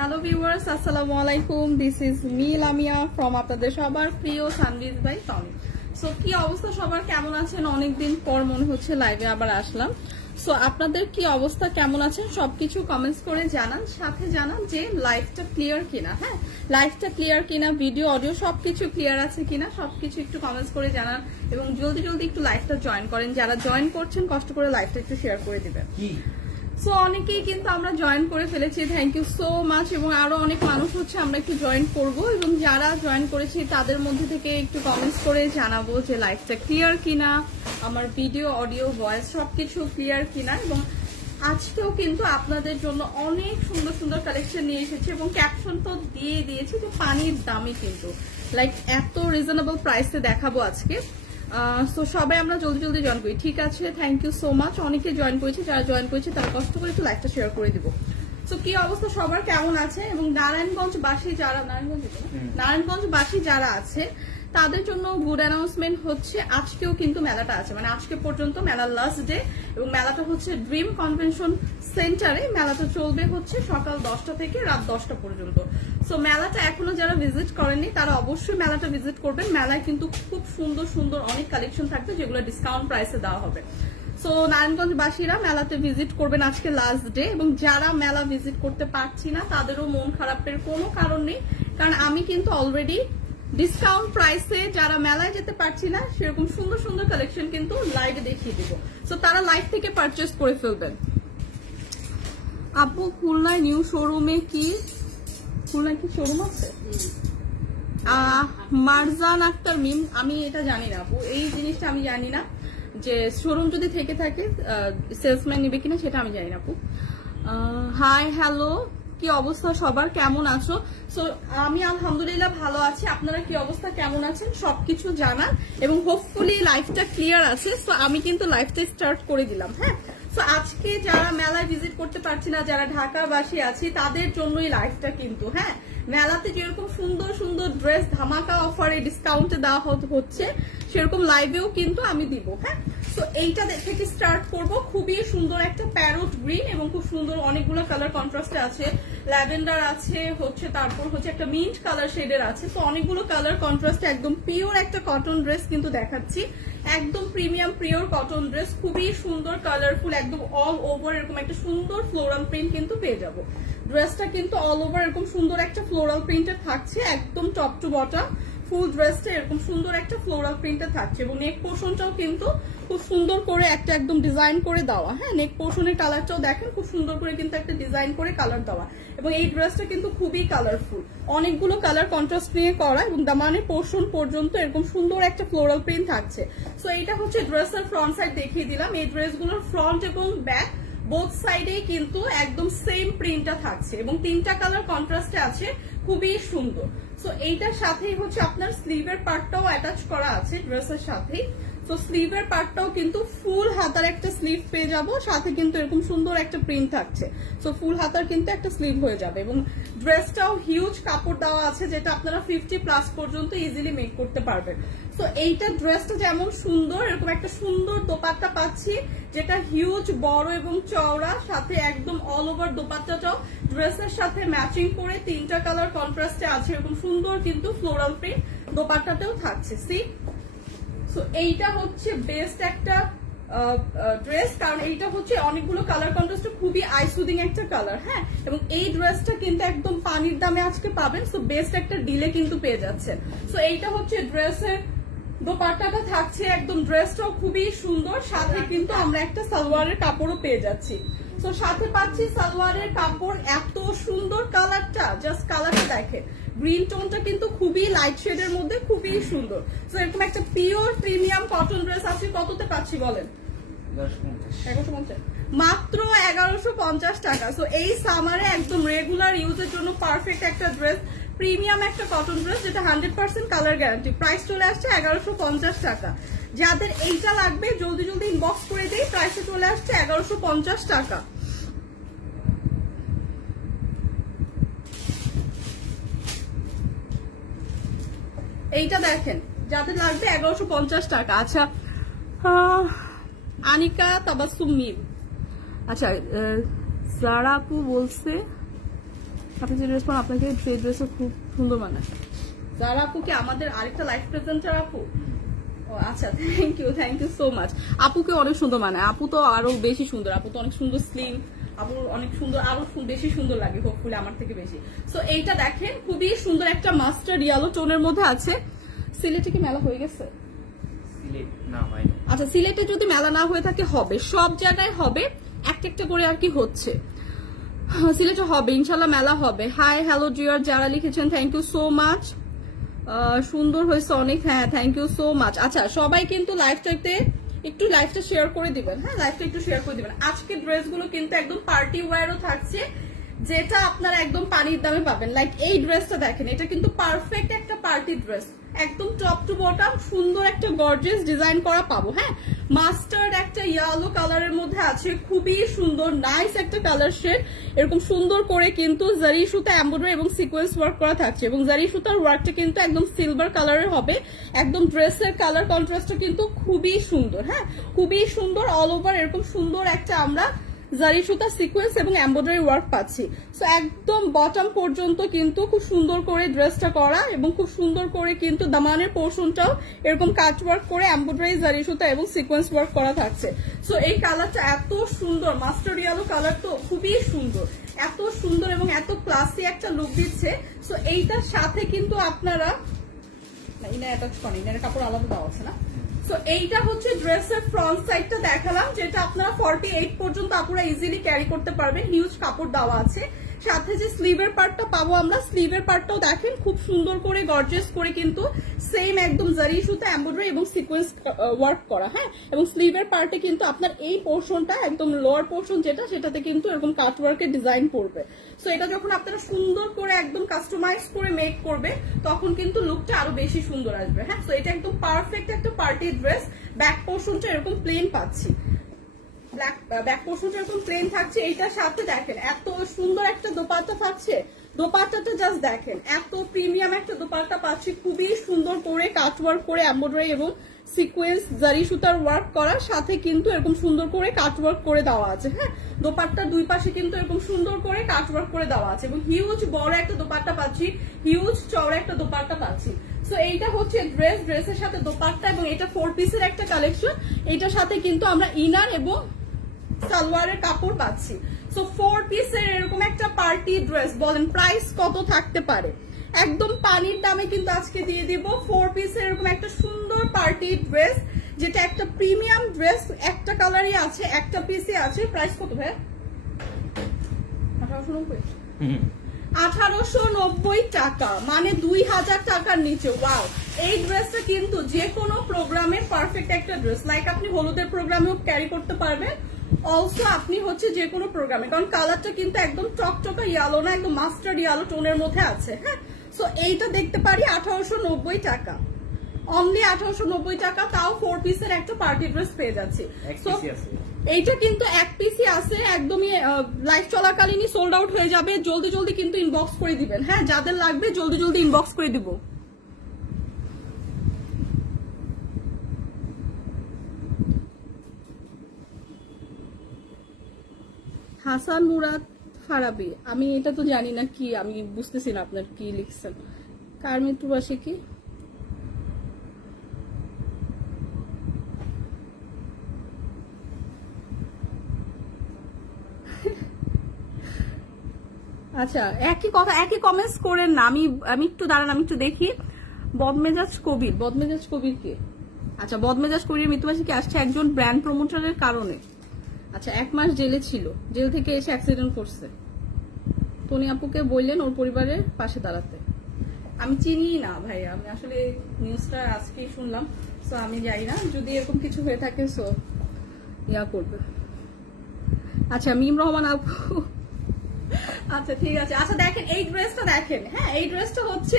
Hello viewers, আসসালামু আলাইকুম। This is me Lamia from আপনাদের সবার প্রিয় সানভিজ বাই টমি। সো কি অবস্থা সবার, কেমন আছেন? অনেকদিন পর মনে হচ্ছে লাইভে আবার আসলাম। সো আপনাদের কি অবস্থা, কেমন আছেন সবকিছু কমেন্টস করে জানান, সাথে জানান যে লাইভটা ক্লিয়ার কিনা। হ্যাঁ, লাইভটা ক্লিয়ার কিনা, ভিডিও অডিও সবকিছু ক্লিয়ার আছে কিনা, সবকিছু একটু কমেন্টস করে জানান এবং জলদি জলদি একটু লাইভটা জয়েন করেন। যারা জয়েন করছেন কষ্ট করে লাইভটা একটু শেয়ার করে দিবেন। সো অনেকেই কিন্তু আমরা জয়েন করে ফেলেছি, থ্যাংক ইউ সো মাচ। এবং আরো অনেক মানুষ হচ্ছে আমরা একটু জয়েন করব এবং যারা জয়েন করেছি তাদের মধ্যে থেকে একটু কমেন্টস করে জানাবো যে লাইভটা ক্লিয়ার কিনা, আমার ভিডিও অডিও ভয়েস সবকিছু ক্লিয়ার কিনা। এবং আজকেও কিন্তু আপনাদের জন্য অনেক সুন্দর সুন্দর কালেকশন নিয়ে এসেছি এবং ক্যাপশন তো দিয়ে দিয়েছি যে পানির দামে কিন্তু লাইক এত রিজনেবল প্রাইসে দেখাবো আজকে। সো সবাই আমরা জলদি জলদি জয়েন করি, ঠিক আছে? Thank you so much. অনেকে জয়েন করেছে, যারা জয়েন করেছে তারা কষ্ট করে একটু লাইভটা শেয়ার করে দিব। সো কি অবস্থা সবার, কেমন আছে? এবং নারায়ণগঞ্জবাসী যারা আছে তাদের জন্য গুড অ্যানাউন্সমেন্ট হচ্ছে, আজকেও কিন্তু মেলাটা আছে, মানে আজকে পর্যন্ত মেলার লাস্ট ডে। এবং মেলাটা হচ্ছে ড্রিম কনভেনশন সেন্টারে। মেলাটা চলবে হচ্ছে সকাল 10টা থেকে রাত 10টা পর্যন্ত। সো মেলাটা এখনো যারা ভিজিট করেননি তারা অবশ্যই মেলাটা ভিজিট করবেন। মেলায় কিন্তু খুব সুন্দর সুন্দর অনেক কালেকশন থাকবে যেগুলো ডিসকাউন্ট প্রাইসে দেওয়া হবে। সো নারায়ণগঞ্জবাসীরা মেলাতে ভিজিট করবেন আজকে লাস্ট ডে। এবং যারা মেলা ভিজিট করতে পারছি না তাদেরও মন খারাপের কোনো কারণ নেই, কারণ আমি কিন্তু অলরেডি ডিসকাউন্ট প্রাইসে যারা মেলায় যেতে পারছি না সেরকম সুন্দর সুন্দর কালেকশন কিন্তু লাইভে দেখিয়ে দিব। সো তারা লাইভ থেকে পারচেস করে ফেলবেন। আপু খুলনায় নিউ শোরুমে কি, খুলনায় কি শোরুম আছে? মারজান আক্তার মিম, আমি এটা জানি না আপু, এই জিনিসটা আমি জানি না যে শোরুম যদি থেকে থাকে সেলসম্যান নিবে কিনা, সেটা আমি জানি না আপু। হাই হ্যালো, কি অবস্থা সবার, কেমন আছো? সো আমি আলহামদুলিল্লাহ ভালো আছি। আপনারা কি অবস্থা, কেমন আছেন সবকিছু জানান এবং হোপফুলি লাইভটা ক্লিয়ার আছে। সো আমি কিন্তু লাইভটা স্টার্ট করে দিলাম। হ্যাঁ, সো আজকে যারা মেলায় ভিজিট করতে পারছি না, যারা ঢাকাবাসী আছি তাদের জন্যই লাইভটা কিন্তু। হ্যাঁ, মেলাতে যেরকম সুন্দর সুন্দর ড্রেস ধামাকা অফারে ডিসকাউন্টে দেওয়া হচ্ছে সেরকম লাইভেও কিন্তু আমি দিব। হ্যাঁ, তো এইটা থেকে স্টার্ট করব। খুবই সুন্দর একটা প্যারোট গ্রিন এবং খুব সুন্দর অনেকগুলো কালার কন্ট্রাস্টে আছে, ল্যাভেন্ডার আছে হচ্ছে, তারপর হচ্ছে একটা মিন্ট কালার শেডের আছে। তো অনেকগুলো কালার কন্ট্রাস্টে একদম পিওর একটা কটন ড্রেস কিন্তু দেখাচ্ছি, একদম প্রিমিয়াম পিওর কটন ড্রেস, খুবই সুন্দর কালারফুল, একদম অল ওভার এরকম একটা সুন্দর ফ্লোরাল প্রিন্ট কিন্তু পেয়ে যাবো। ড্রেসটা কিন্তু অল ওভার এরকম সুন্দর একটা ফ্লোরাল প্রিন্টের থাকছে, একদম টপ টু বটম ফুল ড্রেসটা এরকম সুন্দর একটা ফ্লোরাল প্রিন্টের থাকছে। এবং নেক পোর্শনটাও কিন্তু খুব সুন্দর করে একটা একদম ডিজাইন করে দেওয়া। হ্যাঁ, নেক পোর্শনের কালারটাও দেখেন খুব সুন্দর করে কিন্তু একটা ডিজাইন করে কালার দেওয়া। এবং এই ড্রেসটা কিন্তু খুবই কালারফুল, অনেকগুলো কালার কন্ট্রাস্ট নিয়ে করা এবং দামানের পোর্শন পর্যন্ত এরকম সুন্দর একটা ফ্লোরাল প্রিন্ট থাকছে। সো এটা হচ্ছে ড্রেসের ফ্রন্ট সাইড দেখিয়ে দিলাম। এই ড্রেসগুলোর ফ্রন্ট এবং ব্যাক বোথ সাইডেই কিন্তু একদম সেম প্রিন্টটা থাকছে এবং তিনটা কালার কন্ট্রাস্টে আছে, খুবই সুন্দর। সো এইটার সাথেই হচ্ছে আপনার স্লিভের পার্টটাও অ্যাটাচ করা আছে ড্রেসের সাথেই। তো স্লিভের পার্টটাও কিন্তু ফুল হাতার একটা স্লিভ পেয়ে যাবো, সাথে কিন্তু এরকম সুন্দর একটা প্রিন্ট থাকছে। সো ফুল হাতার কিন্তু একটা স্লিভ হয়ে যাবে এবং ড্রেসটাও হিউজ কাপড় দেওয়া আছে, যেটা আপনারা 50+ পর্যন্ত ইজিলি মেক করতে পারবেন। সো এইটা ড্রেসটা যেমন সুন্দর, এরকম একটা সুন্দর দোপাট্টা পাচ্ছি যেটা হিউজ বড় এবং চওড়া, সাথে একদম অল ওভার দোপাট্টাটাও ড্রেসের সাথে ম্যাচিং করে তিনটা কালার কন্ট্রাস্টে আছে, এরকম সুন্দর কিন্তু ফ্লোরাল প্রিন্ট দোপাট্টাতেও থাকছে। সি, সো এইটা হচ্ছে বেস্ট একটা ড্রেস, কারণ এইটা হচ্ছে অনেকগুলো কালার কন্ট্রাস্টে খুবই আই সুদিং একটা কালার। হ্যাঁ, এবং এই ড্রেসটা কিন্তু একদম পানির দামে আজকে পাবেন। সো বেস্ট একটা ডিলে কিন্তু পেয়ে যাচ্ছেন। সো এইটা হচ্ছে ড্রেসের দোপাট্টাটা থাকছে, একদম ড্রেসটাও খুবই সুন্দর, সাথে কিন্তু আমরা একটা সালোয়ারের কাপড়ও পেয়ে যাচ্ছি। সো সাথে পাচ্ছি সালোয়ারের কাপড়, এত সুন্দর কালারটা, জাস্ট কালারটা দেখেন, গ্রিন টোনটা কিন্তু খুবই লাইট শেডের মধ্যে, খুবই সুন্দর। সো এরকম একটা পিওর প্রিমিয়াম কটন ড্রেস আছে, কততে পাচ্ছি বলেন? 1150, মাত্র 1150 টাকা। সো এই সামারে একদম রেগুলার ইউজের জন্য পারফেক্ট একটা ড্রেস, প্রিমিয়াম একটা কটন ড্রেস যেটা 100% কালার গ্যারান্টি। প্রাইস চলে আসছে 1150 টাকা। যাদের এইটা লাগবে জলদি জলদি ইনবক্স করে দেই, প্রাইসে চলে আসছে 1150 টাকা। এইটা দেখেন, যাদের লাগবে 1150 টাকা। আচ্ছা, আনিকা তাবাসসুম মিম, আচ্ছা জারা আপু বলছে আপনি যে ড্রেস পরেন আপনাকে সেই ড্রেসও খুব সুন্দর মানায়। যারা আপু কি আমাদের আরেকটা লাইফ প্রেজেন্টার আপু? ও আচ্ছা, থ্যাংক ইউ সো মাচ। আপুকে অনেক সুন্দর মানায়, আপু তো আরো বেশি সুন্দর, আপু তো অনেক সুন্দর স্লিম, আপু অনেক সুন্দর, আরো বেশি সুন্দর লাগে হোপফুলি আমার থেকে বেশি। সো এইটা দেখেন খুবই সুন্দর একটা মাস্টার্ড ইয়েলো টোনের মধ্যে আছে। সিলেটে কি মেলা হয়ে গেছে? আচ্ছা, সিলেটে যদি মেলা না হয়ে থাকে হবে, সব জায়গায় হবে, একটা করে আর কি হচ্ছে। সিলেটে হবে ইনশাল্লাহ, মেলা হবে। হাই হ্যালো ডিয়ার যারা লিখেছেন থ্যাংক ইউ সো মাচ। সুন্দর হয়েছে অনেক, হ্যাঁ থ্যাংক ইউ সো মাচ। আচ্ছা সবাই কিন্তু লাইভটাতে একটু লাইভটা শেয়ার করে দিবেন, হ্যাঁ লাইভটা একটু শেয়ার করে দিবেন। আজকে ড্রেসগুলো কিন্তু একদম পার্টি ওয়্যারও থাকছে, যেটা আপনারা একদম পানির দামে পাবেন। লাইক এই ড্রেসটা দেখেন, এটা কিন্তু পারফেক্ট একটা পার্টি ড্রেস, একদম টপ টু বটম সুন্দর একটা গর্জিয়াস ডিজাইন করা পাবো। হ্যাঁ, মাস্টার্ড একটা ইয়েলো কালারের মধ্যে আছে, খুবই সুন্দর নাইস একটা কালার শেড। এরকম সুন্দর করে কিন্তু জারি সুতা এমব্রয়ডারি এবং সিকোয়েন্স ওয়ার্ক করা থাকছে, এবং জারি সুতার ওয়ার্কটা কিন্তু একদম সিলভার কালারের হবে। একদম ড্রেসের কালার কন্ট্রাস্টটা কিন্তু খুবই সুন্দর, হ্যাঁ খুবই সুন্দর। অল ওভার এরকম সুন্দর একটা আমরা জারি সুতা সিকোয়েন্স এবং এমব্রয়ডারি ওয়ার্ক পাচ্ছি। সো একদম বটম পর্যন্ত কিন্তু খুব সুন্দর করে ড্রেসটা করা, এবং খুব সুন্দর করে কিন্তু দামানের পোর্শনটাও এরকম কাট ওয়ার্ক করে এমব্রয়ডারি জারি সুতা এবং সিকোয়েন্স ওয়ার্ক করা থাকছে। সো এই কালারটা এত সুন্দর, মাস্টার্ড ইয়েলো কালার তো খুবই সুন্দর, এত সুন্দর এবং এত ক্লাসি একটা লুক দিচ্ছে। সো এইটার সাথে কিন্তু আপনারা ইনার অ্যাটাচ করেন, ইনার কাপড় আলাদা দেওয়া আছে না। সো এইটা হচ্ছে ড্রেসের ফ্রন্ট সাইডটা দেখালাম, যেটা আপনারা 48 পর্যন্ত আপনারা ইজিলি ক্যারি করতে পারবেন, হিউজ কাপড় দেওয়া আছে। সাথে যে স্লিভের পার্টটা পাবো আমরা, স্লিভের পার্টটাও দেখেন খুব সুন্দর করে গর্জিয়াস করে কিন্তু সেম একদম জারি সুতা এমব্রয়ডারি এবং সিকোয়েন্স ওয়ার্ক করা। হ্যাঁ, এবং স্লিভের পার্টে কিন্তু আপনার এই পোর্শনটা একদম লোয়ার পোর্শন যেটা, সেটাতে কিন্তু এরকম কাট ওয়ার্কের ডিজাইন পড়বে। সো এটা যখন আপনারা সুন্দর করে একদম কাস্টমাইজ করে মেক করবে, তখন কিন্তু লুকটা আরো বেশি সুন্দর আসবে। হ্যাঁ, সো এটা একদম পারফেক্ট একটা পার্টি ড্রেস। ব্যাক পোর্শনটা এরকম প্লেন পাচ্ছি, ব্যাক পোর্শনটা এরকম প্লেন থাকছে। এইটার সাথে দেখেন এত সুন্দর একটা দোপাট্টা থাকছে, দোপাট্টাটা জাস্ট দেখেন এত প্রিমিয়াম একটা দোপাট্টা পাচ্ছি, খুবই সুন্দর করে কাট ওয়ার্ক করে এমব্রয়ডারি এবং সিকোয়েন্স জারি সুতার ওয়ার্ক করার সাথে কিন্তু এরকম সুন্দর করে কাট ওয়ার্ক করে দেওয়া আছে। হ্যাঁ, দোপাট্টার দুই পাশে কিন্তু এরকম সুন্দর করে কাট ওয়ার্ক করে দেওয়া আছে, এবং হিউজ বড় একটা দোপাট্টা পাচ্ছি, হিউজ চওড়া একটা দোপাট্টা পাচ্ছি। সো এইটা হচ্ছে ড্রেস, ড্রেসের সাথে দোপাট্টা, এবং এটা 4 পিসের একটা কালেকশন। এইটার সাথে কিন্তু আমরা ইনার এবং সালোয়ারের কাপড় পাচ্ছি। সো 4 পিসের এরকম একটা পার্টি ড্রেস, বলেন প্রাইস কত থাকতে পারে? একদম পানির দামে কিন্তু আজকে দিয়ে দিব 4 পিসের এরকম একটা সুন্দর পার্টি ড্রেস, যেটা একটা প্রিমিয়াম ড্রেস, একটা কালারই আছে, একটা পিসে আছে। প্রাইস কত ভাই? 1890 টাকা, মানে 2000 টাকার নিচে। ওয়াও, এই ড্রেসটা কিন্তু যে কোনো প্রোগ্রামের পারফেক্ট একটা ড্রেস। লাইক আপনি হলুদের প্রোগ্রামেও ক্যারি করতে পারবেন, অলসো আপনি হচ্ছে যে কোনো প্রোগ্রামে, কারণ কালারটা কিন্তু একদম টকটকা ইয়েলো না, একদম মাস্টার্ড ইয়েলো টোনের মধ্যে আছে। হ্যাঁ, সো এইটা দেখতে পারি 1890 টাকা, অনলি 1890 টাকা, তাও 4 পিসের একটা পার্টি ড্রেস পেয়ে যাচ্ছি। সো এইটা কিন্তু এক পিসই আছে, একদমই লাইভ চলাকালীনই সোল্ড আউট হয়ে যাবে। জলদি জলদি কিন্তু ইনবক্স করে দিবেন, হ্যাঁ যাদের লাগবে জলদি জলদি ইনবক্স করে দিব। হাসান মুরাদ ফারাবি, আমি এটা তো জানি না কি, আমি বুঝতেছি না আপনার কি লিখছেন। কার মৃত্যুবাসী কি? আচ্ছা, একই কথা, একই কমেন্টস করেন না। আমি একটু দাঁড়ান, আমি একটু দেখি। বদমেজাজ কবির, বদমেজাজ কবির কে? আচ্ছা, বদমেজাজ কবির মৃত্যুবার্ষিকী আসছে একজন ব্র্যান্ড প্রমোটারের কারণে। আচ্ছা, 1 মাস জেলে ছিল, জেল থেকে এসে অ্যাক্সিডেন্ট করছে। টনি আপুকে বললেন ওর পরিবারের পাশে দাঁড়াতে। আমি চিনি না ভাই, আমি আসলে নিউজটা আজকেই শুনলাম, সো আমি জানি না, যদি এরকম কিছু হয়ে থাকে সো ইয়া করবে। আচ্ছা, মিম রহমান আপু, আচ্ছা ঠিক আছে। আচ্ছা দেখেন এই ড্রেসটা দেখেন, হ্যাঁ এই ড্রেসটা হচ্ছে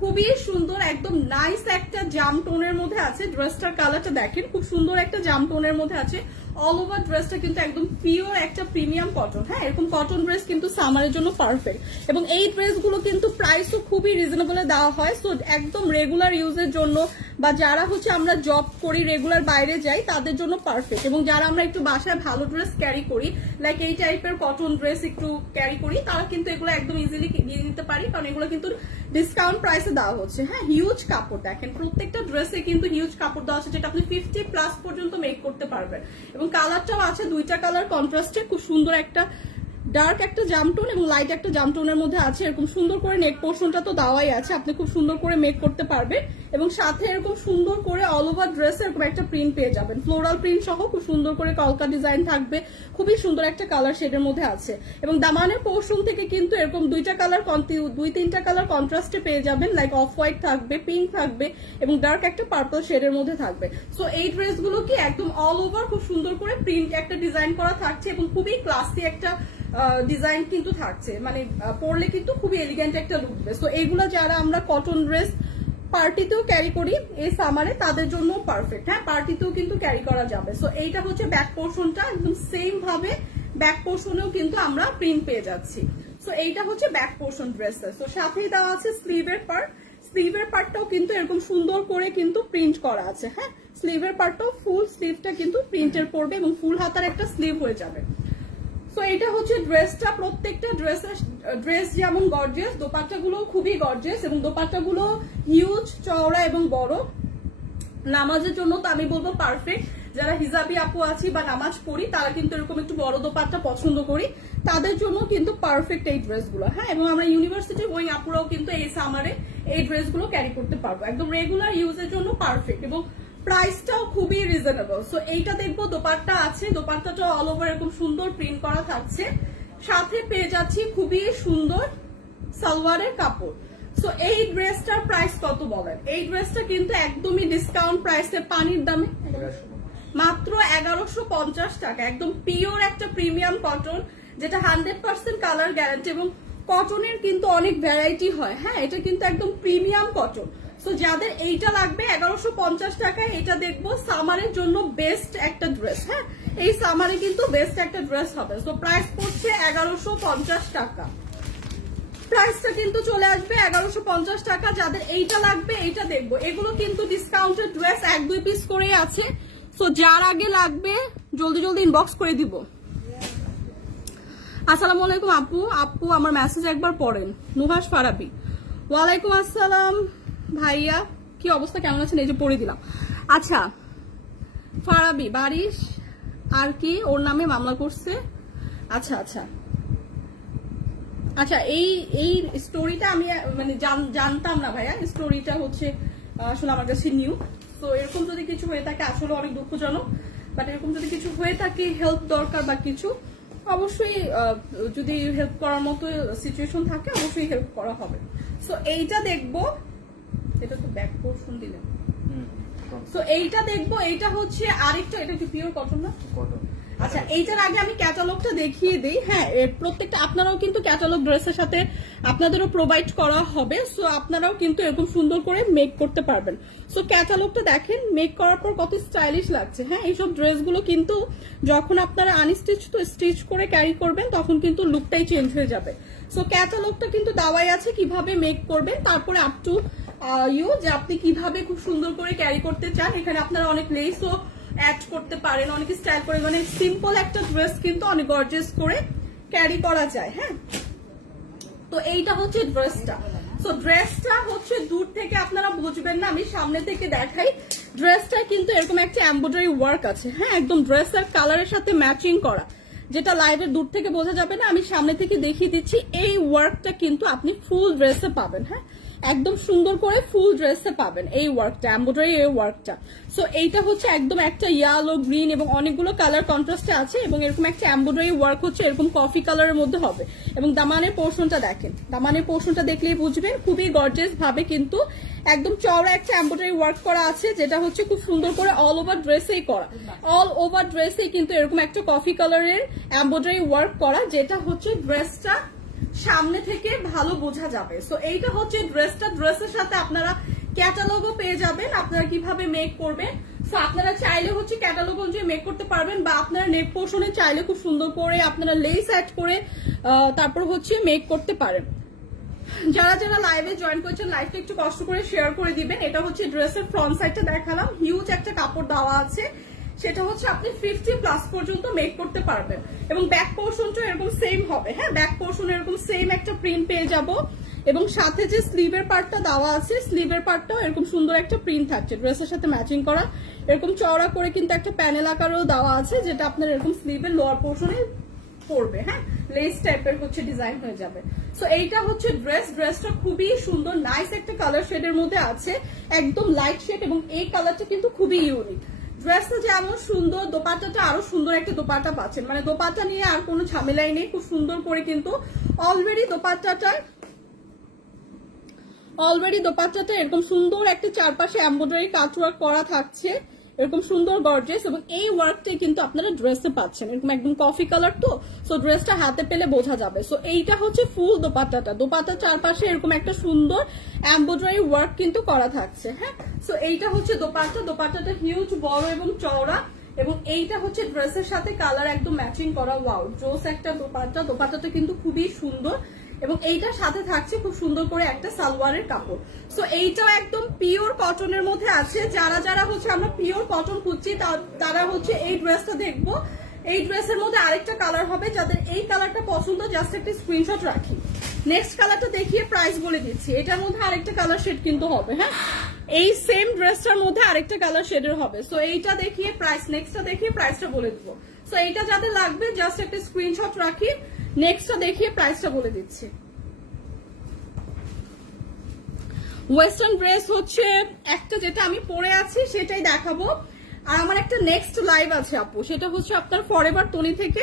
খুবই সুন্দর, একদম নাইস একটা জাম টোনের মধ্যে আছে। ড্রেসটার কালারটা দেখেন, খুব সুন্দর একটা জাম টোনের মধ্যে আছে। অল ওভার ড্রেসটা কিন্তু একদম পিওর একটা প্রিমিয়াম কটন। হ্যাঁ, এরকম কটন ড্রেস কিন্তু সামারের জন্য পারফেক্ট, এবং এই ড্রেসগুলো কিন্তু প্রাইসও খুবই রিজনেবলে দেওয়া হয়। সো একদম রেগুলার ইউজের জন্য বা যারা হচ্ছে আমরা জব করি, রেগুলার বাইরে যাই, তাদের জন্য পারফেক্ট। এবং যারা আমরা একটু বাসায় ভালো ড্রেস ক্যারি করি, লাইক এই টাইপের কটন ড্রেস একটু ক্যারি করি, তারা কিন্তু এগুলো একদম ইজিলি নিয়ে নিতে পারি, কারণ এগুলো কিন্তু ডিসকাউন্ট প্রাইসে দেওয়া হচ্ছে। হ্যাঁ, হিউজ কাপড় দেখেন, প্রত্যেকটা ড্রেসে কিন্তু হিউজ কাপড় দেওয়া আছে, যেটা আপনি 50+ পর্যন্ত মেক করতে পারবেন। এবং কালারটাও আছে দুইটা কালার কন্ট্রাস্টে, খুব সুন্দর একটা ডার্ক একটা জামটোন এবং লাইট একটা জামটোনের মধ্যে আছে। এরকম সুন্দর করে নেক পোর্শনটা তো দেওয়াই আছে, আপনি খুব সুন্দর করে মেক করতে পারবেন। এবং সাথে এরকম সুন্দর করে অল ওভার ড্রেসে এরকম একটা প্রিন্ট পেয়ে যাবেন, ফ্লোরাল প্রিন্ট সহ খুব সুন্দর করে কলকা ডিজাইন থাকবে, খুবই সুন্দর একটা কালার শেডের মধ্যে আছে। এবং দামানের পোর্শন থেকে কিন্তু এরকম দুইটা কালার, 2-3টা কালার কন্ট্রাস্টে পেয়ে যাবেন, লাইক অফ হোয়াইট থাকবে, পিঙ্ক থাকবে এবং ডার্ক একটা পার্পল শেডের মধ্যে থাকবে। সো এই ড্রেসগুলো কি একদম অল ওভার খুব সুন্দর করে প্রিন্ট একটা ডিজাইন করা থাকছে, এবং খুবই ক্লাসি একটা ডিজাইন কিন্তু থাকছে, মানে পরলে কিন্তু খুবই এলিগেন্ট একটা লুক দেবে। সো এইগুলো যারা আমরা কটন ড্রেস পার্টিতেও ক্যারি করি এই সামারে, তাদের জন্য পারফেক্ট। হ্যাঁ, পার্টিতেও কিন্তু ক্যারি করা যাবে। সো এইটা হচ্ছে ব্যাক পোর্শনটা, একদম সেম ভাবে ব্যাক পোর্শনেও কিন্তু আমরা প্রিন্ট পেয়ে যাচ্ছি। সো এইটা হচ্ছে ব্যাক পোর্শন ড্রেসের। সো সাথেই দেওয়া আছে স্লিভের পার্ট, স্লিভের পার্টটাও কিন্তু এরকম সুন্দর করে কিন্তু প্রিন্ট করা আছে। হ্যাঁ, স্লিভের পার্টটাও ফুল স্লিভটা কিন্তু প্রিন্টের পড়বে এবং ফুল হাতার একটা স্লিভ হয়ে যাবে। সো এটা হচ্ছে ড্রেসটা, প্রত্যেকটা ড্রেস যেমন গর্জিয়াস, দোপাট্টাগুলো খুবই গর্জিয়াস, এবং দোপাট্টাগুলো হিউজ, চওড়া এবং বড়। নামাজের জন্য তো আমি বলবো পারফেক্ট। যারা হিজাবি আপু আছি বা নামাজ পড়ি, তারা কিন্তু এরকম একটু বড় দোপাট্টা পছন্দ করি, তাদের জন্য কিন্তু পারফেক্ট এই ড্রেসগুলো। হ্যাঁ, এবং আমরা ইউনিভার্সিটি গোয়িং আপুরাও কিন্তু এই সামারে এই ড্রেসগুলো ক্যারি করতে পারবো, একদম রেগুলার ইউজের জন্য পারফেক্ট, এবং প্রাইসটাও খুবই রিজনেবল। সো এইটা দেখবো দোপাট্টা আছে, দোপাট্টাটা অল ওভার এরকম সুন্দর প্রিন্ট করা থাকছে, সাথে পেয়ে যাচ্ছি খুবই সুন্দর সালোয়ারের কাপড়। সো এই ড্রেসটার প্রাইস কত বলেন? এই ড্রেসটা কিন্তু একদমই ডিসকাউন্ট প্রাইসে, পানির দামে মাত্র 1150 টাকা, একদম পিওর একটা প্রিমিয়াম কটন, যেটা 100% কালার গ্যারান্টি, এবং কটনের কিন্তু অনেক ভ্যারাইটি হয়। হ্যাঁ, এটা কিন্তু একদম প্রিমিয়াম কটন। সো যাদের এইটা লাগবে 1150 টাকায়, এটা দেখবো সামারের জন্য বেস্ট একটা ড্রেস। হ্যাঁ, এই সামারে কিন্তু বেস্ট একটা ড্রেস হবে। সো প্রাইস পড়ছে 1150 টাকা, প্রাইসটা কিন্তু চলে আসবে 1150 টাকা। যাদের এইটা লাগবে এইটা দেখবো। এগুলো কিন্তু ডিসকাউন্টেড ড্রেস, 1-2 পিস করেই আছে। সো যার আগে লাগবে জলদি জলদি ইনবক্স করে দিব। আসসালামু আলাইকুম আপু আমার মেসেজ একবার পড়েন। নুহাস ফারাবি, ওয়ালাইকুম আসসালাম ভাইয়া, কি অবস্থা, কেমন আছেন? এই যে পড়ে দিলাম। আচ্ছা, ফারাবি বারিশ আর কি ওর নামে মামলা করছে? আচ্ছা আচ্ছা আচ্ছা, এই স্টোরিটা আমি মানে জানতাম না ভাইয়া, স্টোরিটা হচ্ছে আসলে আমার কাছে নিউ। তো এরকম যদি কিছু হয়ে থাকে আসলে অনেক দুঃখজনক, বাট এরকম যদি কিছু হয়ে থাকে, হেল্প দরকার বা কিছু, অবশ্যই যদি হেল্প করার মতো সিচুয়েশন থাকে অবশ্যই হেল্প করা হবে। সো এইটা দেখবো, এটা তো ব্যাক পোর্শন দিলাম। সো এইটা দেখবো, এইটা হচ্ছে আরেকটা, এটা কি পিওর কটন না? আচ্ছা, এইটার আগে আমি ক্যাটালগটা দেখিয়ে দিই। হ্যাঁ, প্রত্যেকটা আপনারাও কিন্তু ক্যাটালগ ড্রেসের সাথে আপনাদেরও প্রোভাইড করা হবে। সো আপনারাও কিন্তু এরকম সুন্দর করে মেক করতে পারবেন। সো ক্যাটালগটা দেখেন, মেক করার পর কত স্টাইলিশ লাগছে। হ্যাঁ, এইসব ড্রেসগুলো কিন্তু যখন আপনারা আনস্টিচ তো স্টিচ করে ক্যারি করবেন, তখন কিন্তু লুকটাই চেঞ্জ হয়ে যাবে। সো ক্যাটালগটা কিন্তু দেওয়াই আছে কিভাবে মেক করবেন, তারপরে আপ টু ইউ যে আপনি কিভাবে খুব সুন্দর করে ক্যারি করতে চান। এখানে আপনারা অনেক লেসও অ্যাড করতে পারেন, অনেক স্টাইল করে, মানে সিম্পল একটা ড্রেস কিন্তু অনেক গর্জিয়াস করে ক্যারি করা যায়। হ্যাঁ, তো এইটা হচ্ছে ড্রেসটা। সো ড্রেসটা হচ্ছে দূর থেকে আপনারা বুঝবেন না, আমি সামনে থেকে দেখাই। ড্রেসটা কিন্তু এরকম একটা এমব্রয়ডারি ওয়ার্ক আছে। হ্যাঁ, একদম ড্রেসের কালারের সাথে ম্যাচিং করা, যেটা লাইভের দূর থেকে বোঝা যাবে না, আমি সামনে থেকে দেখিয়ে দিচ্ছি। এই ওয়ার্কটা কিন্তু আপনি ফুল ড্রেসে পাবেন। হ্যাঁ, একদম সুন্দর করে ফুল ড্রেসে পাবেন এই ওয়ার্কটা, এমব্রয়ডারি এই ওয়ার্কটা। সো এইটা হচ্ছে একদম একটা ইয়েলো, গ্রিন এবং অনেকগুলো কালার কন্ট্রাস্টে আছে, এবং এরকম একটা এমব্রয়ডারি ওয়ার্ক হচ্ছে এরকম কফি কালারের মধ্যে হবে। এবং দামানের পোর্শনটা দেখেন, দামানের পোর্শনটা দেখলেই বুঝবেন খুবই গর্জিয়াস ভাবে কিন্তু একদম চওড়া একটা এমব্রয়ডারি ওয়ার্ক করা আছে, যেটা হচ্ছে খুব সুন্দর করে অল ওভার ড্রেসেই করা। অল ওভার ড্রেসেই কিন্তু এরকম একটা কফি কালারের এমব্রয়ডারি ওয়ার্ক করা, যেটা হচ্ছে ড্রেসটা সামনে থেকে ভালো বোঝা যাবে। সো এইটা হচ্ছে ড্রেসটা। ড্রেসের সাথে আপনারা ক্যাটালগও পেয়ে যাবেন, আপনারা কিভাবে মেক করবেন। সো আপনারা চাইলে হচ্ছে ক্যাটালগ অনুযায়ী মেক করতে পারবেন, বা আপনারা নেক পোর্শনে চাইলে খুব সুন্দর করে আপনারা লেস অ্যাড করে তারপর হচ্ছে মেক করতে পারেন। যারা যারা লাইভে জয়েন করেছেন লাইভটা একটু কষ্ট করে শেয়ার করে দিবেন। এটা হচ্ছে ড্রেসের ফ্রন্ট সাইডটা দেখালাম, হিউজ একটা কাপড় দেওয়া আছে, সেটা হচ্ছে আপনি 50+ পর্যন্ত মেক করতে পারবেন। এবং ব্যাক পোর্শনটা এরকম সেম হবে, হ্যাঁ ব্যাক পোর্শন এরকম সেম একটা প্রিন্ট পেয়ে যাব। এবং সাথে যে স্লিভের পার্টটা দেওয়া আছে, স্লিভের পার্টটাও এরকম সুন্দর একটা প্রিন্ট থাকছে ড্রেসের সাথে ম্যাচিং করা। এরকম চওড়া করে কিন্তু একটা প্যানেল আকারও দেওয়া আছে, যেটা আপনার এরকম স্লিভের লোয়ার পোর্শনে পড়বে, হ্যাঁ লেস টাইপের হচ্ছে ডিজাইন হয়ে যাবে। সো এইটা হচ্ছে ড্রেসটা খুবই সুন্দর, নাইস একটা কালার শেডের মধ্যে আছে, একদম লাইট শেড, এবং এই কালারটা কিন্তু খুবই ইউনিক। ড্রেসটা যেমন সুন্দর, দোপাট্টাটা আরো সুন্দর একটা দোপাট্টা পাচ্ছেন, মানে দোপাট্টা নিয়ে আর কোনো ঝামেলাই নেই, খুব সুন্দর করে কিন্তু অলরেডি দোপাট্টাটা এরকম সুন্দর একটা চারপাশে এমব্রয়ডারি কাটওয়ার্ক করা থাকছে, এরকম সুন্দর গর্জিয়াস। এবং এই ওয়ার্কটাই কিন্তু আপনারা ড্রেসে পাচ্ছেন, এরকম একদম কফি কালার তো, সো ড্রেসটা হাতে পেলে বোঝা যাবে। সো এইটা হচ্ছে ফুল দোপাট্টার চারপাশে এরকম একটা সুন্দর এমব্রয়ডারি ওয়ার্ক কিন্তু করা থাকছে, হ্যাঁ। সো এইটা হচ্ছে দোপাট্টাটা হিউজ বড় এবং চওড়া, এবং এইটা হচ্ছে ড্রেসের সাথে কালার একদম ম্যাচিং করা। ওয়াও, জোস একটা দোপাট্টাটা কিন্তু খুবই সুন্দর, এবং এইটার সাথে থাকছে খুব সুন্দর করে একটা সালোয়ারের কাপড়। সো এইটাও একদম পিওর কটনের মধ্যে আছে। যারা যারা হচ্ছে আমরা পিওর কটন খুঁজছি তারা হচ্ছে এই ড্রেসটা দেখবো। এই ড্রেসের মধ্যে আরেকটা কালার হবে, যাদের এই কালারটা পছন্দ জাস্ট একটা স্ক্রিনশট রাখি। নেক্সট কালারটা দেখিয়ে প্রাইস বলে দিচ্ছি। এটার মধ্যে আরেকটা কালার শেড কিন্তু হবে, হ্যাঁ এই সেম ড্রেসটার মধ্যে আরেকটা কালার শেডের হবে। সো এইটা দেখিয়ে প্রাইস, নেক্সটটা দেখিয়ে প্রাইসটা বলে দিব। সো এইটা যাদের লাগবে জাস্ট একটা স্ক্রিনশট রাখি, নেক্সটটা দেখিয়ে প্রাইসটা বলে দিচ্ছি। ওয়েস্টার্ন ড্রেস হচ্ছে একটা, যেটা আমি পরে আছি সেটাই দেখাবো। আর আমার একটা নেক্সট লাইভ আছে আপু, সেটা হচ্ছে আপনার ফরএভার টনি থেকে।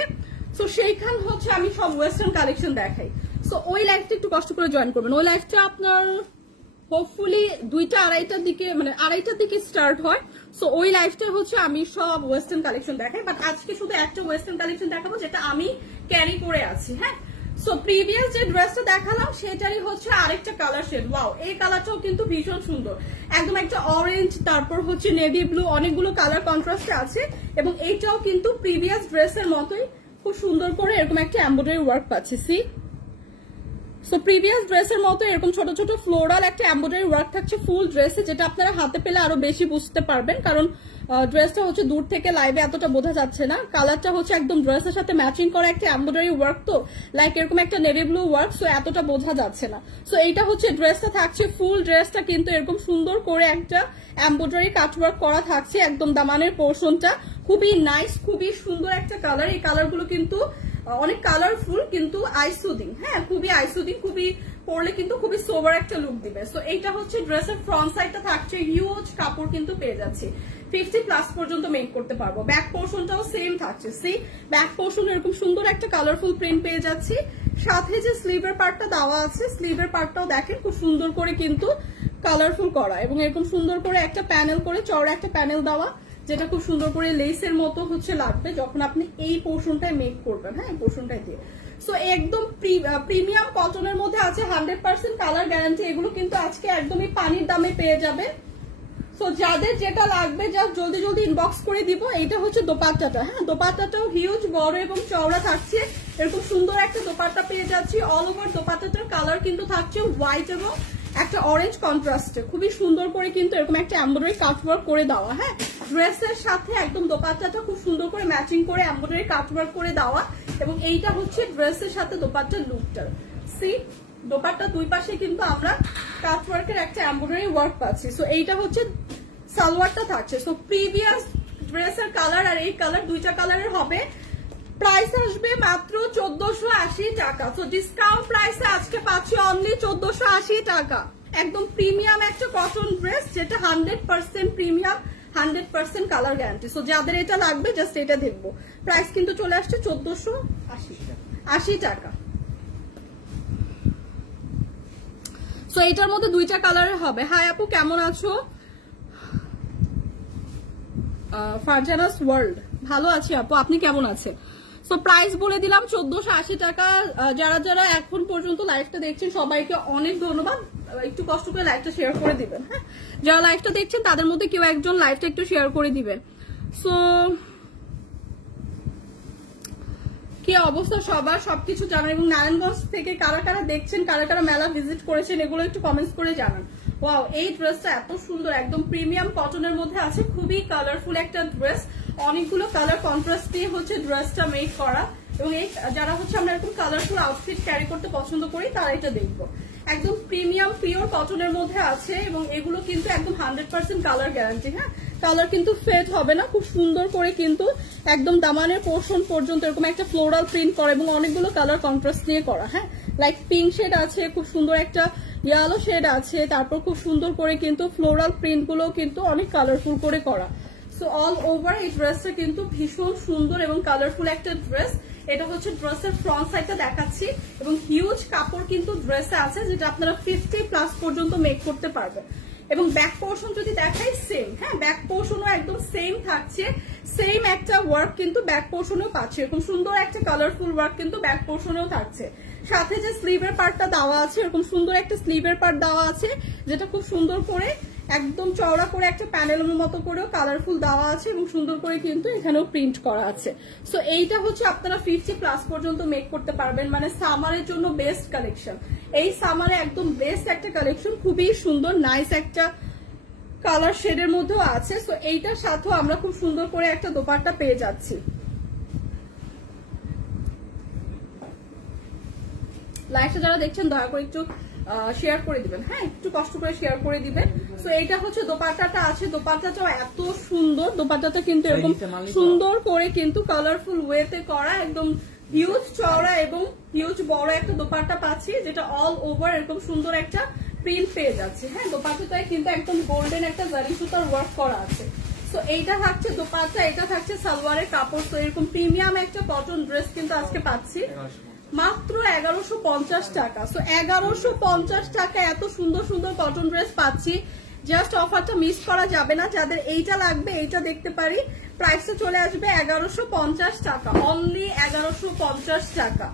সো সেইখান হচ্ছে আমি সব ওয়েস্টার্ন কালেকশন দেখাই। সো ওই লাইভটা একটু কষ্ট করে জয়েন করবেন। ওই লাইভটা আপনার হোপফুলি 2টা 2:30টার দিকে, মানে 2:30টার দিকে স্টার্ট হয়। সো ওই লাইভটা হচ্ছে আমি সব ওয়েস্টার্ন কালেকশন দেখাই, বাট আজকে শুধু একটা ওয়েস্টার্ন কালেকশন দেখাবো যেটা আমি ক্যারি করে আছি, হ্যাঁ। সো প্রিভিয়াস যে ড্রেসটা দেখালাম সেটারই হচ্ছে আরেকটা কালার শেড। ওয়াও, এই কালারটাও কিন্তু ভীষণ সুন্দর, একদম একটা অরেঞ্জ, তারপর হচ্ছে নেভি ব্লু, অনেকগুলো কালার কন্ট্রাস্টে আছে। এবং এইটাও কিন্তু প্রিভিয়াস ড্রেসের মতোই খুব সুন্দর করে এরকম একটা এমব্রয়ডারি ওয়ার্ক পাচ্ছি। সি, সো প্রিভিয়াস ড্রেসের মতো এরকম ছোট ছোট ফ্লোরাল একটা এমব্রয়ডারি ওয়ার্ক থাকছে ফুল ড্রেসে, যেটা আপনারা হাতে পেলে আরো বেশি বুঝতে পারবেন, কারণ ড্রেসটা হচ্ছে দূর থেকে লাইভে এতটা বোঝা যাচ্ছে না। কালারটা হচ্ছে একদম ড্রেসের সাথে ম্যাচিং করা একটা এমব্রয়ডারি ওয়ার্ক, তো লাইক এরকম একটা নেভি ব্লু ওয়ার্ক, সো এতটা বোঝা যাচ্ছে না। সো এইটা হচ্ছে ড্রেসটা থাকছে, ফুল ড্রেসটা কিন্তু এরকম সুন্দর করে একটা এমব্রয়ডারি কাটওয়ার্ক করা থাকছে, একদম দামানের পোর্শনটা খুবই নাইস, খুবই সুন্দর একটা কালার। এই কালারগুলো কিন্তু অনেক কালারফুল, কিন্তু আইসুদিং, হ্যাঁ খুবই আইসুদিং, খুবই পরলে কিন্তু খুবই সোবার একটা লুক দিবে। সো এইটা হচ্ছে ড্রেসের ফ্রন্ট সাইডটা থাকছে, হিউজ কাপড় কিন্তু পেয়ে যাচ্ছে, 50+ পর্যন্ত মেক করতে পারবো। ব্যাক পোর্শনটাও সেম থাকছে, সি ব্যাক পোর্শন এরকম সুন্দর একটা কালারফুল প্রিন্ট পেয়ে যাচ্ছি। সাথে যে স্লিভের পার্টটা দেওয়া আছে, স্লিভের পার্টটাও দেখেন খুব সুন্দর করে কিন্তু কালারফুল করা, এবং এরকম সুন্দর করে একটা প্যানেল করে চওড়া একটা প্যানেল দেওয়া, যেটা খুব সুন্দর করে লেসের মতো হচ্ছে লাগবে যখন আপনি এই পোর্শনটায় মেক করবেন, হ্যাঁ এই পোর্শনটায় দিয়ে। সো একদম প্রিমিয়াম কটনের মধ্যে আছে, 100% কালার গ্যারান্টি। এগুলো কিন্তু আজকে একদমই পানির দামে পেয়ে যাবে। সো যাদের যেটা লাগবে জাস্ট জলদি জলদি ইনবক্স করে দিব। এইটা হচ্ছে দোপাট্টাটা, হ্যাঁ দোপাট্টাটাও হিউজ বড় এবং চওড়া থাকছে, এরকম সুন্দর একটা দোপাট্টা পেয়ে যাচ্ছি। অল ওভার দোপাট্টাটার কালার কিন্তু থাকছে হোয়াইট এবং একটা অরেঞ্জ কন্ট্রাস্টে, খুবই সুন্দর করে কিন্তু এরকম একটা এমব্রয়ডারি কাটওয়ার্ক করে দেওয়া, হ্যাঁ ড্রেসের সাথে একদম দোপাট্টাটা খুব সুন্দর করে ম্যাচিং করে এমব্রয়ডারি কাটওয়ার্ক করে দেওয়া। এবং এইটা হচ্ছে ড্রেসের সাথে দোপাট্টার লুকটা, সি দোপাট্টা দুই পাশে কিন্তু আমরা কাটওয়ার্কের একটা এমব্রয়ডারি ওয়ার্ক পাচ্ছি। সো এইটা হচ্ছে সালোয়ারটা থাকছে। সো প্রিভিয়াস ড্রেসের কালার আর এই কালার, দুইটা কালারের হবে। প্রাইস আসবে মাত্র 1480 টাকা। সো ডিসকাউন্ট প্রাইসে আজকে পাচ্ছি অনলি 1480 টাকা। একদম প্রিমিয়াম একটা কটন ড্রেস, যেটা 100% প্রিমিয়াম, 100% কালার গ্যারান্টি। সো যাদের এটা লাগবে জাস্ট এটা দেখবো। প্রাইস কিন্তু চলে আসছে 1480 টাকা। সো এটার মধ্যে দুইটা কালারের হবে। হাই আপু কেমন আছো? ফারজানাস ওয়ার্ল্ড, ভালো আছি আপু, আপনি কেমন আছেন? সো প্রাইস বলে দিলাম 1480 টাকা। যারা যারা এখন পর্যন্ত লাইভটা দেখছেন সবাইকে অনেক ধন্যবাদ। একটু কষ্ট করে লাইভটা শেয়ার করে দিবেন। হ্যাঁ, যারা লাইভটা দেখছেন তাদের মধ্যে কেউ একজন লাইভটা একটু শেয়ার করে দিবেন। সো কি অবস্থা সবার, সবকিছু জানান, এবং নারায়ণগঞ্জ থেকে কারা কারা দেখছেন, কারা কারা মেলা ভিজিট করেছেন, এগুলো একটু কমেন্টস করে জানান। ওয়াও, এই ড্রেসটা এত সুন্দর, একদম প্রিমিয়াম কটনের মধ্যে আছে, খুবই কালারফুল একটা ড্রেস, অনেকগুলো কালার কন্ট্রাস্ট দিয়ে হচ্ছে ড্রেসটা মেক করা। এবং এই যারা হচ্ছে আমরা এরকম কালারফুল আউটফিট ক্যারি করতে পছন্দ করি তারা এটা দেখবো। একদম প্রিমিয়াম পিওর কটনের মধ্যে আছে, এবং এগুলো কিন্তু একদম 100% কালার গ্যারান্টি। হ্যাঁ, কালার কিন্তু ফেড হবে না, খুব সুন্দর করে কিন্তু একদম দামানের পোর্শন পর্যন্ত এরকম একটা ফ্লোরাল প্রিন্ট করা, এবং অনেকগুলো কালার কন্ট্রাস্ট দিয়ে করা। হ্যাঁ, লাইক পিঙ্ক শেড আছে, খুব সুন্দর একটা ইয়েলো শেড আছে, তারপর খুব সুন্দর করে কিন্তু ফ্লোরাল প্রিন্ট গুলো কিন্তু অনেক কালারফুল করে করা। সো অল ওভার এই ড্রেসটা কিন্তু ভীষণ সুন্দর এবং কালারফুল একটা ড্রেস। এটা হচ্ছে ড্রেসের ফ্রন্ট সাইডটা দেখাচ্ছি, এবং হিউজ কাপড় কিন্তু ড্রেসে আছে, যেটা আপনারা 50+ পর্যন্ত মেক করতে পারবেন। এবং ব্যাক পোর্শন যদি দেখাই সেম। হ্যাঁ, ব্যাক পোর্শনও একদম সেম থাকছে, সেম একটা ওয়ার্ক কিন্তু ব্যাক পোর্শনেও পাচ্ছে, এরকম সুন্দর একটা কালারফুল ওয়ার্ক কিন্তু ব্যাক পোর্শনেও থাকছে। সাথে যে স্লিভের পার্টটা দেওয়া আছে, এরকম সুন্দর একটা স্লিভের পার্ট দেওয়া আছে, যেটা খুব সুন্দর করে একদম চওড়া করে একটা প্যানেলের মতো করেও কালারফুল দেওয়া আছে, এবং সুন্দর করে কিন্তু এখানেও প্রিন্ট করা আছে। সো এইটা হচ্ছে আপনারা 50+ পর্যন্ত মেক করতে পারবেন, মানে সামারের জন্য বেস্ট কালেকশন। এই সামারে একদম বেস্ট একটা কালেকশন, খুবই সুন্দর নাইস একটা কালার শেডের মধ্যেও আছে। সো এইটার সাথেও আমরা খুব সুন্দর করে একটা দোপাট্টা পেয়ে যাচ্ছি। লাইভটা যারা দেখছেন দয়া করে একটু শেয়ার করে দিবেন। হ্যাঁ, একটু কষ্ট করে শেয়ার করে দিবেন। সো এইটা হচ্ছে দোপাট্টাটা আছে, দোপাট্টাটাও এত সুন্দর, দোপাট্টাটা কিন্তু এরকম সুন্দর করে কিন্তু কালারফুল ওয়েতে করা, একদম হিউজ চওড়া এবং হিউজ বড় একটা দোপাট্টা পাচ্ছি, যেটা অল ওভার এরকম সুন্দর একটা প্রিন্ট পেয়ে যাচ্ছে। হ্যাঁ, দোপাট্টাটায় কিন্তু একদম গোল্ডেন একটা জারি সুতার ওয়ার্ক করা আছে। সো এইটা থাকছে দোপাট্টা, এটা থাকছে সালোয়ারের কাপড়। তো এরকম প্রিমিয়াম একটা কটন ড্রেস কিন্তু আজকে পাচ্ছি মাত্র 1150 টাকা। সো 1150 টাকা এত সুন্দর সুন্দর কটন ড্রেস পাচ্ছি। জাস্ট অফারটা মিস করা যাবে না, যাদের এইটা লাগবে এইটা দেখতে পারি। প্রাইসে চলে আসবে 1150 টাকা, অনলি 1150 টাকা।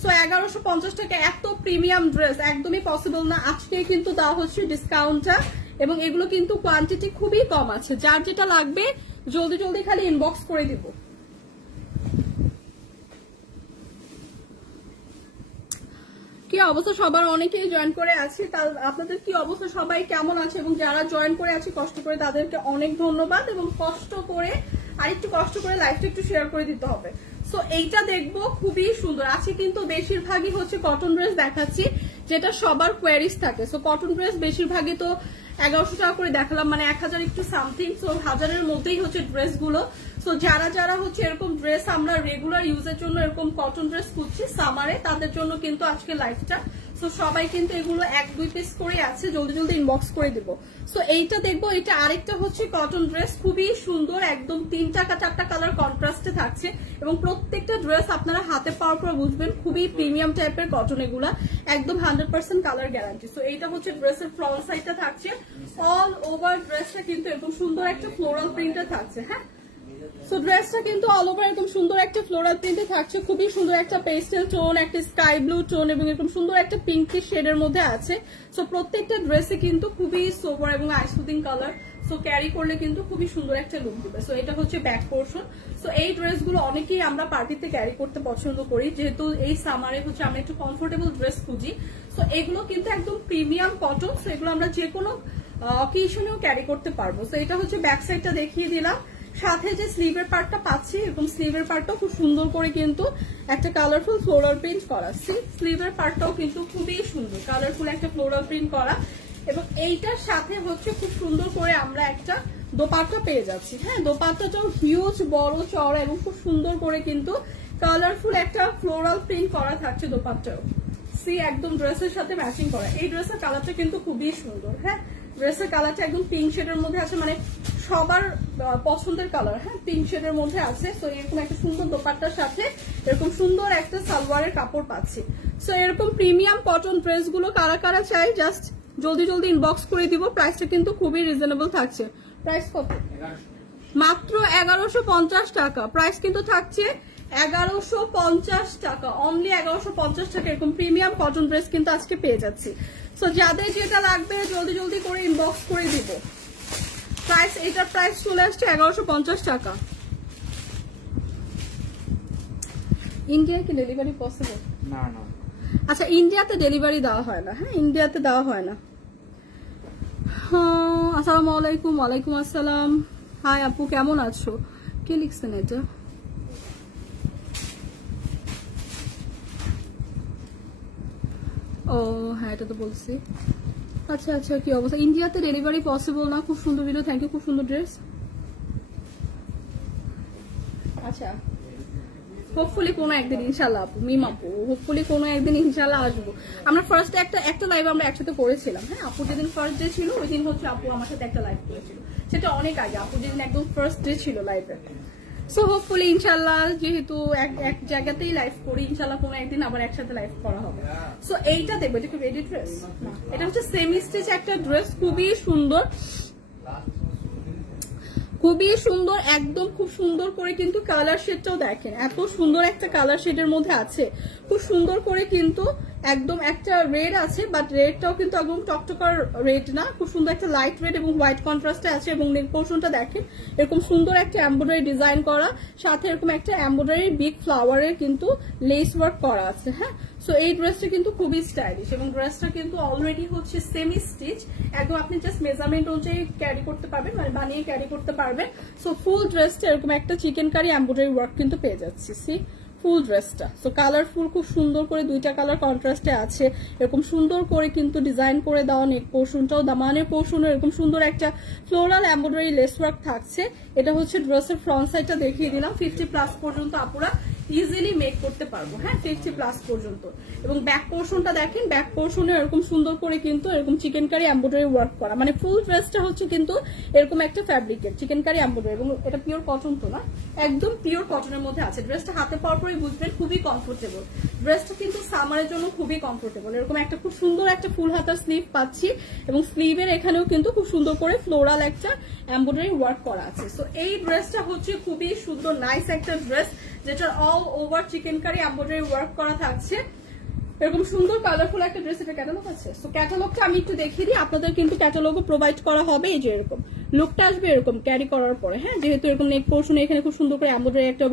সো 1150 টাকা এত প্রিমিয়াম ড্রেস একদমই পসিবল না, আজকে কিন্তু দেওয়া হচ্ছে ডিসকাউন্টটা, এবং এগুলো কিন্তু কোয়ান্টিটি খুবই কম আছে। যার যেটা লাগবে জলদি জলদি খালি ইনবক্স করে দিব। কি অবস্থা সবার, অনেকেই জয়েন করে আছে, আপনাদের কি অবস্থা, সবাই কেমন আছে? এবং যারা জয়েন করে আছে কষ্ট করে তাদেরকে অনেক ধন্যবাদ, এবং কষ্ট করে আরেকটু কষ্ট করে লাইভটা একটু শেয়ার করে দিতে হবে। সো এইটা দেখবো, খুবই সুন্দর আছে, কিন্তু বেশিরভাগই হচ্ছে কটন ড্রেস দেখাচ্ছি, যেটা সবার কোয়ারিজ থাকে। সো কটন ড্রেস বেশিরভাগই তো 1100 টাকা করে দেখালাম, মানে 1000 একটু সামথিং। সো 1000-এর মধ্যেই হচ্ছে ড্রেস গুলো। সো যারা যারা হচ্ছে এরকম ড্রেস আমরা রেগুলার ইউজের জন্য এরকম কটন ড্রেস খুঁজছি সামারে, তাদের জন্য কিন্তু আজকে লাইভটা। সো সবাই কিন্তু এগুলো 1-2 পিস করে আছে, জলদি জলদি ইনবক্স করে দিব। সো এইটা দেখবো, এটা আরেকটা হচ্ছে কটন ড্রেস, খুবই সুন্দর, একদম 3টা 4টা কালার কন্ট্রাস্টে থাকছে, এবং প্রত্যেকটা ড্রেস আপনারা হাতে পাওয়ার পর বুঝবেন খুবই প্রিমিয়াম টাইপের কটন, এগুলা একদম 100% কালার গ্যারান্টি। সো এইটা হচ্ছে ড্রেসের ফ্রন্ট সাইডটা থাকছে, অল ওভার ড্রেসটা কিন্তু এরকম সুন্দর একটা ফ্লোরাল প্রিন্টে থাকছে। হ্যাঁ, সো ড্রেসটা কিন্তু অল ওভার এরকম সুন্দর একটা ফ্লোরাল প্রিন্টে থাকছে, খুবই সুন্দর একটা পেস্টেল টোন, একটা স্কাই ব্লু টোন, এবং এরকম সুন্দর একটা পিঙ্কি শেডের মধ্যে আছে। সো প্রত্যেকটা ড্রেসে কিন্তু খুবই সোবার এবং আইসুদিং কালার, সো ক্যারি করলে কিন্তু খুবই সুন্দর একটা লুক দিবে। সো এটা হচ্ছে ব্যাক পোর্শন। সো এই ড্রেসগুলো অনেকেই আমরা পার্টিতে ক্যারি করতে পছন্দ করি, যেহেতু এই সামারে হচ্ছে আমরা একটু কমফোর্টেবল ড্রেস খুঁজি। সো এগুলো কিন্তু একদম প্রিমিয়াম কটন, সো এগুলো আমরা যে কোনো অকেশনেও ক্যারি করতে পারবো। সো এটা হচ্ছে ব্যাক সাইডটা দেখিয়ে দিলাম, সাথে যে স্লিভের পার্টটা পাচ্ছি, এরকম স্লিভের পার্টটাও খুব সুন্দর করে কিন্তু একটা কালারফুল ফ্লোরাল প্রিন্ট করা। স্লিভের পার্টটাও কিন্তু খুবই সুন্দর কালারফুল একটা ফ্লোরাল প্রিন্ট করা, এবং এইটার সাথে হচ্ছে খুব সুন্দর করে আমরা একটা দোপাট্টা পেয়ে যাচ্ছি। হ্যাঁ, দোপাট্টাটাও হিউজ বড় চওড়া এবং খুব সুন্দর করে কিন্তু কালারফুল একটা ফ্লোরাল প্রিন্ট করা থাকছে দোপাট্টাও। একদম ড্রেসের সাথে ম্যাচিং করা। এই ড্রেসের কালারটা কিন্তু খুবই সুন্দর। হ্যাঁ, ড্রেসের কালারটা একদম পিঙ্ক শেডের মধ্যে আছে, মানে সবার পছন্দের কালার। হ্যাঁ, পিঙ্ক শেডের মধ্যে আছে। সো এরকম একটা সুন্দর দোপাট্টার সাথে এরকম সুন্দর একটা সালোয়ারের কাপড় পাচ্ছি। সো এরকম প্রিমিয়াম কটন ড্রেস গুলো কারা কারা চাই জাস্ট জলদি জলদি ইনবক্স করে দিব। প্রাইসটা কিন্তু খুবই রিজনেবল থাকছে। প্রাইস কত? মাত্র 1150 টাকা। প্রাইস কিন্তু থাকছে 1150 টাকা, অনলি 1150 টাকা এরকম প্রিমিয়াম কটন ড্রেস কিন্তু আজকে পেয়ে যাচ্ছি। সো যাদের যেটা লাগবে জলদি জলদি করে ইনবক্স করে দিব। প্রাইস, এটার প্রাইস চলে আসছে 1150 টাকা। ইন্ডিয়া কি ডেলিভারি পসিবল? না না, আচ্ছা ইন্ডিয়াতে ডেলিভারি দেওয়া হয় না, হ্যাঁ ইন্ডিয়াতে দেওয়া হয় না। হ্যাঁ আসসালামু আলাইকুম। ওয়ালাইকুম আসসালাম। হাই আপু কেমন আছো? কে লিখছেন এটা? ও হ্যাঁ এটা তো বলছি। আচ্ছা আচ্ছা কি অবস্থা? ইন্ডিয়াতে ডেলিভারি পসিবল না। খুব সুন্দর ভিডিও, থ্যাংক ইউ, খুব সুন্দর ড্রেস। আচ্ছা হোপফুলি কোনো একদিন ইনশাল্লাহ আপু, মিম আপু হোপফুলি কোনো একদিন ইনশাল্লাহ আসবো। আমরা ফার্স্টে একটা লাইভ আমরা একসাথে করেছিলাম, হ্যাঁ আপু যেদিন ফার্স্ট ডে ছিল ওই দিন হচ্ছে আপু আমার সাথে একটা লাইভ করেছিল, সেটা অনেক আগে, আপু যেদিন একদম ফার্স্ট ডে ছিল লাইভে। সো হোপফুলি ইনশাল্লাহ যেহেতু এক জায়গাতেই লাইভ করি, ইনশাল্লাহ কোনো একদিন আবার একসাথে লাইভ করা হবে। সো এইটা দেখবো, এটা কি রেডি ড্রেস না, এটা হচ্ছে সেমি স্টিচ একটা ড্রেস, খুবই সুন্দর, খুবই সুন্দর একদম, খুব সুন্দর করে কিন্তু কালার শেডটাও দেখেন, এত সুন্দর একটা কালার শেডের মধ্যে আছে, খুব সুন্দর করে কিন্তু একদম একটা রেড আছে, বাট রেডটাও কিন্তু একদম টকটকার রেড না, খুব সুন্দর একটা লাইট রেড এবং হোয়াইট কন্ট্রাস্টে আছে। এবং নেক পোর্শনটা দেখেন এরকম সুন্দর একটা এমব্রয়ডারি ডিজাইন করা, সাথে এরকম একটা এমব্রয়ডারি বিগ ফ্লাওয়ারের কিন্তু লেস ওয়ার্ক করা আছে। হ্যাঁ সো এই ড্রেসটা কিন্তু খুবই স্টাইলিশ এবং ড্রেসটা কিন্তু অলরেডি হচ্ছে সেমি স্টিচ, একদম আপনি জাস্ট মেজারমেন্ট অনুযায়ী ক্যারি করতে পারবেন, মানে বানিয়ে ক্যারি করতে পারবেন। সো ফুল ড্রেসটা এরকম একটা চিকেন কারি এমব্রয়ডারি ওয়ার্ক কিন্তু পেয়ে যাচ্ছি, সি ফুল ড্রেসটা। সো কালারফুল, খুব সুন্দর করে দুইটা কালার কন্ট্রাস্টে আছে, এরকম সুন্দর করে কিন্তু ডিজাইন করে দেওয়া নেক পোর্শনটাও, দামানের পোর্শনও এরকম সুন্দর একটা ফ্লোরাল এমব্রয়ডারি লেস ওয়ার্ক থাকছে। এটা হচ্ছে ড্রেসের ফ্রন্ট সাইডটা দেখিয়ে দিলাম, 50+ পর্যন্ত আপুরা ইজিলি মেক করতে পারবো, হ্যাঁ 50+ পর্যন্ত। এবং ব্যাক পোর্শনটা দেখেন, ব্যাক পোর্শনে এরকম সুন্দর করে কিন্তু এরকম চিকেন কারি এমব্রয়ডারি ওয়ার্ক করা, মানে ফুল ড্রেসটা হচ্ছে কিন্তু এরকম একটা ফ্যাব্রিকের চিকেন কারি এমব্রয়ডারি, এবং এটা পিওর কটন তো না, একদম পিওর কটনের মধ্যে আছে। ড্রেসটা হাতে পাওয়ার পরে বুঝবেন খুবই কমফোর্টেবল, ড্রেসটা কিন্তু সামারের জন্য খুবই কমফোর্টেবল। এরকম একটা খুব সুন্দর একটা ফুল হাতার স্লিভ পাচ্ছি, এবং স্লিভের এখানেও কিন্তু খুব সুন্দর করে ফ্লোরাল একটা এমব্রয়ডারি ওয়ার্ক করা আছে। সো এই ড্রেসটা হচ্ছে খুবই সুন্দর নাইস একটা ড্রেস, যেটা all over chikankari embroidery work করা থাকছে, এরকম সুন্দর কালারফুল একটা ড্রেস। এটা ক্যাটালগ আছে, সো ক্যাটালগটা আমি একটু দেখিয়ে দিই আপনাদের, কিন্তু ক্যাটালগও প্রোভাইড করা হবে। এই যে এরকম লুকটা আসবে এরকম ক্যারি করার পরে, হ্যাঁ যেহেতু এরকম নেক পোর্শনে এখানে খুব সুন্দর করে এমব্রয়ডারি একটা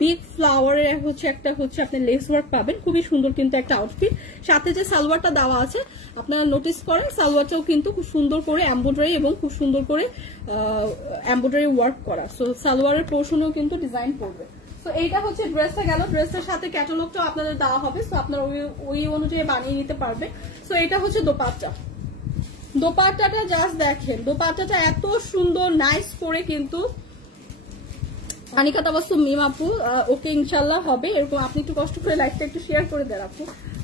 বিগ ফ্লাওয়ারের হচ্ছে আপনি লেস ওয়ার্ক পাবেন, খুবই সুন্দর কিন্তু একটা আউটফিট। সাথে যে সালোয়ারটা দেওয়া আছে আপনারা নোটিস করেন, সালোয়ারটাও কিন্তু খুব সুন্দর করে এমব্রয়ডারি এবং খুব সুন্দর করে এমব্রয়ডারি ওয়ার্ক করা। সো সালোয়ারের পোর্শনেও কিন্তু ডিজাইন পড়বে। তো এইটা হচ্ছে ড্রেসটা গেল, ড্রেসটার সাথে ক্যাটালগটাও আপনাদের দেওয়া হবে, সো আপনারা ওই অনুযায়ী বানিয়ে নিতে পারবে। সো এটা হচ্ছে দোপাট্টা, দোপাট্টাটা জাস্ট দেখেন, দোপাট্টাটা এত সুন্দর নাইস করে কিন্তু আনিকা তাবাসসুম মিম আপু, ওকে ইনশাল্লাহ হবে এরকম। আপনি একটু কষ্ট করে লাইভটা একটু শেয়ার করে দেন আপু,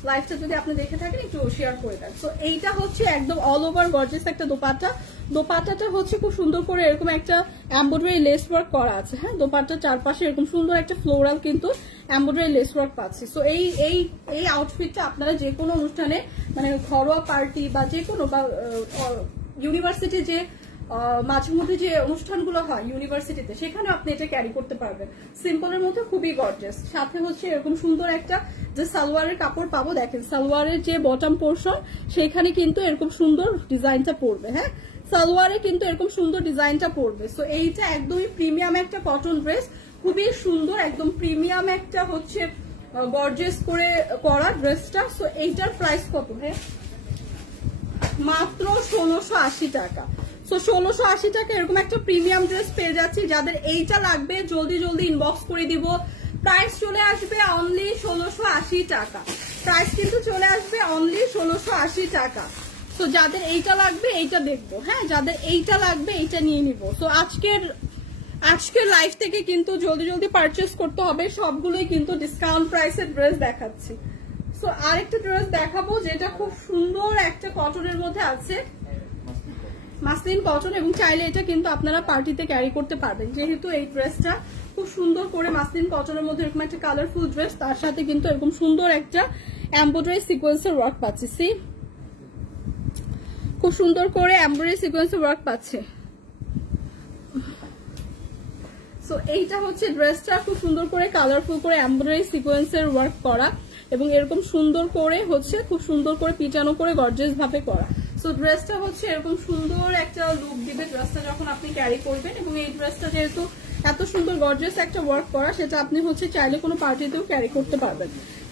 লাইভটা যদি আপনি দেখে থাকেন একটু শেয়ার করে দেন। সো এইটা হচ্ছে একদম অল ওভার গর্জিয়াস একটা দোপাট্টা, দোপাট্টাটা হচ্ছে খুব সুন্দর করে এরকম একটা এমব্রয়ডারি লেস ওয়ার্ক করা আছে, হ্যাঁ দোপাট্টার চারপাশে এরকম সুন্দর একটা ফ্লোরাল কিন্তু এমব্রয়ডারি লেস ওয়ার্ক পাচ্ছি। সো এই আউটফিটটা আপনারা যে কোনো অনুষ্ঠানে, মানে ঘরোয়া পার্টি বা যে কোনো, বা ইউনিভার্সিটি যে মাঝে মধ্যে যে অনুষ্ঠানগুলো হয় ইউনিভার্সিটিতে, সেখানে আপনি এটা ক্যারি করতে পারবেন। সিম্পলের মধ্যে খুবই গর্জিয়াস, সাথে হচ্ছে এরকম সুন্দর একটা যে সালোয়ারের কাপড় পাবো, দেখেন সালোয়ারের যে বটম পোর্শন সেখানে কিন্তু এরকম সুন্দর ডিজাইনটা পড়বে, হ্যাঁ সালোয়ারে কিন্তু এরকম সুন্দর ডিজাইনটা পড়বে। সো এইটা একদমই প্রিমিয়াম একটা কটন ড্রেস, খুবই সুন্দর একদম প্রিমিয়াম একটা হচ্ছে গর্জিয়াস করে করা ড্রেসটা। সো এইটার প্রাইস কত? হ্যাঁ মাত্র 1680 টাকা। সো 1680 টাকা এরকম একটা প্রিমিয়াম ড্রেস পেয়ে যাচ্ছি। যাদের এইটা লাগবে জলদি জলদি ইনবক্স করে দিব। প্রাইস চলে আসবে অনলি 1680 টাকা, প্রাইস কিন্তু চলে আসবে অনলি 1680 টাকা। সো যাদের এইটা লাগবে এইটা দেখবো, হ্যাঁ যাদের এইটা লাগবে এইটা নিয়ে নিব। সো আজকের লাইভ থেকে কিন্তু জলদি জলদি পারচেস করতে হবে, সবগুলোই কিন্তু ডিসকাউন্ট প্রাইসের ড্রেস দেখাচ্ছি। সো আরেকটা ড্রেস দেখাবো যেটা খুব সুন্দর একটা কটনের মধ্যে আছে, মাসলিন কটন, এবং চাইলে এটা কিন্তু আপনারা পার্টিতে ক্যারি করতে পারবেন, যেহেতু এই ড্রেসটা খুব সুন্দর করে মাসলিন কটনের মধ্যে এরকম একটা কালারফুল ড্রেস, তার সাথে কিন্তু এরকম সুন্দর একটা এমব্রয়ডারি সিকোয়েন্সের ওয়ার্ক পাচ্ছি। সি খুব সুন্দর করে এমব্রয়ডারি সিকোয়েন্সের ওয়ার্ক পাচ্ছে। সো এইটা হচ্ছে ড্রেসটা খুব সুন্দর করে কালারফুল করে এমব্রয়ডারি সিকোয়েন্সের ওয়ার্ক করা এবং এরকম সুন্দর করে হচ্ছে খুব সুন্দর করে পিটানো করে গর্জিয়াস ভাবে করা। সো ড্রেসটা হচ্ছে এরকম সুন্দর একটা লুক দিবে ড্রেসটা যখন আপনি ক্যারি করবেন, এবং এই ড্রেসটা যেহেতু এত সুন্দর গর্জিয়াস একটা ওয়ার্ক করা, সেটা আপনি হচ্ছে চাইলে কোনো পার্টিতেও ক্যারি করতে পারবেন।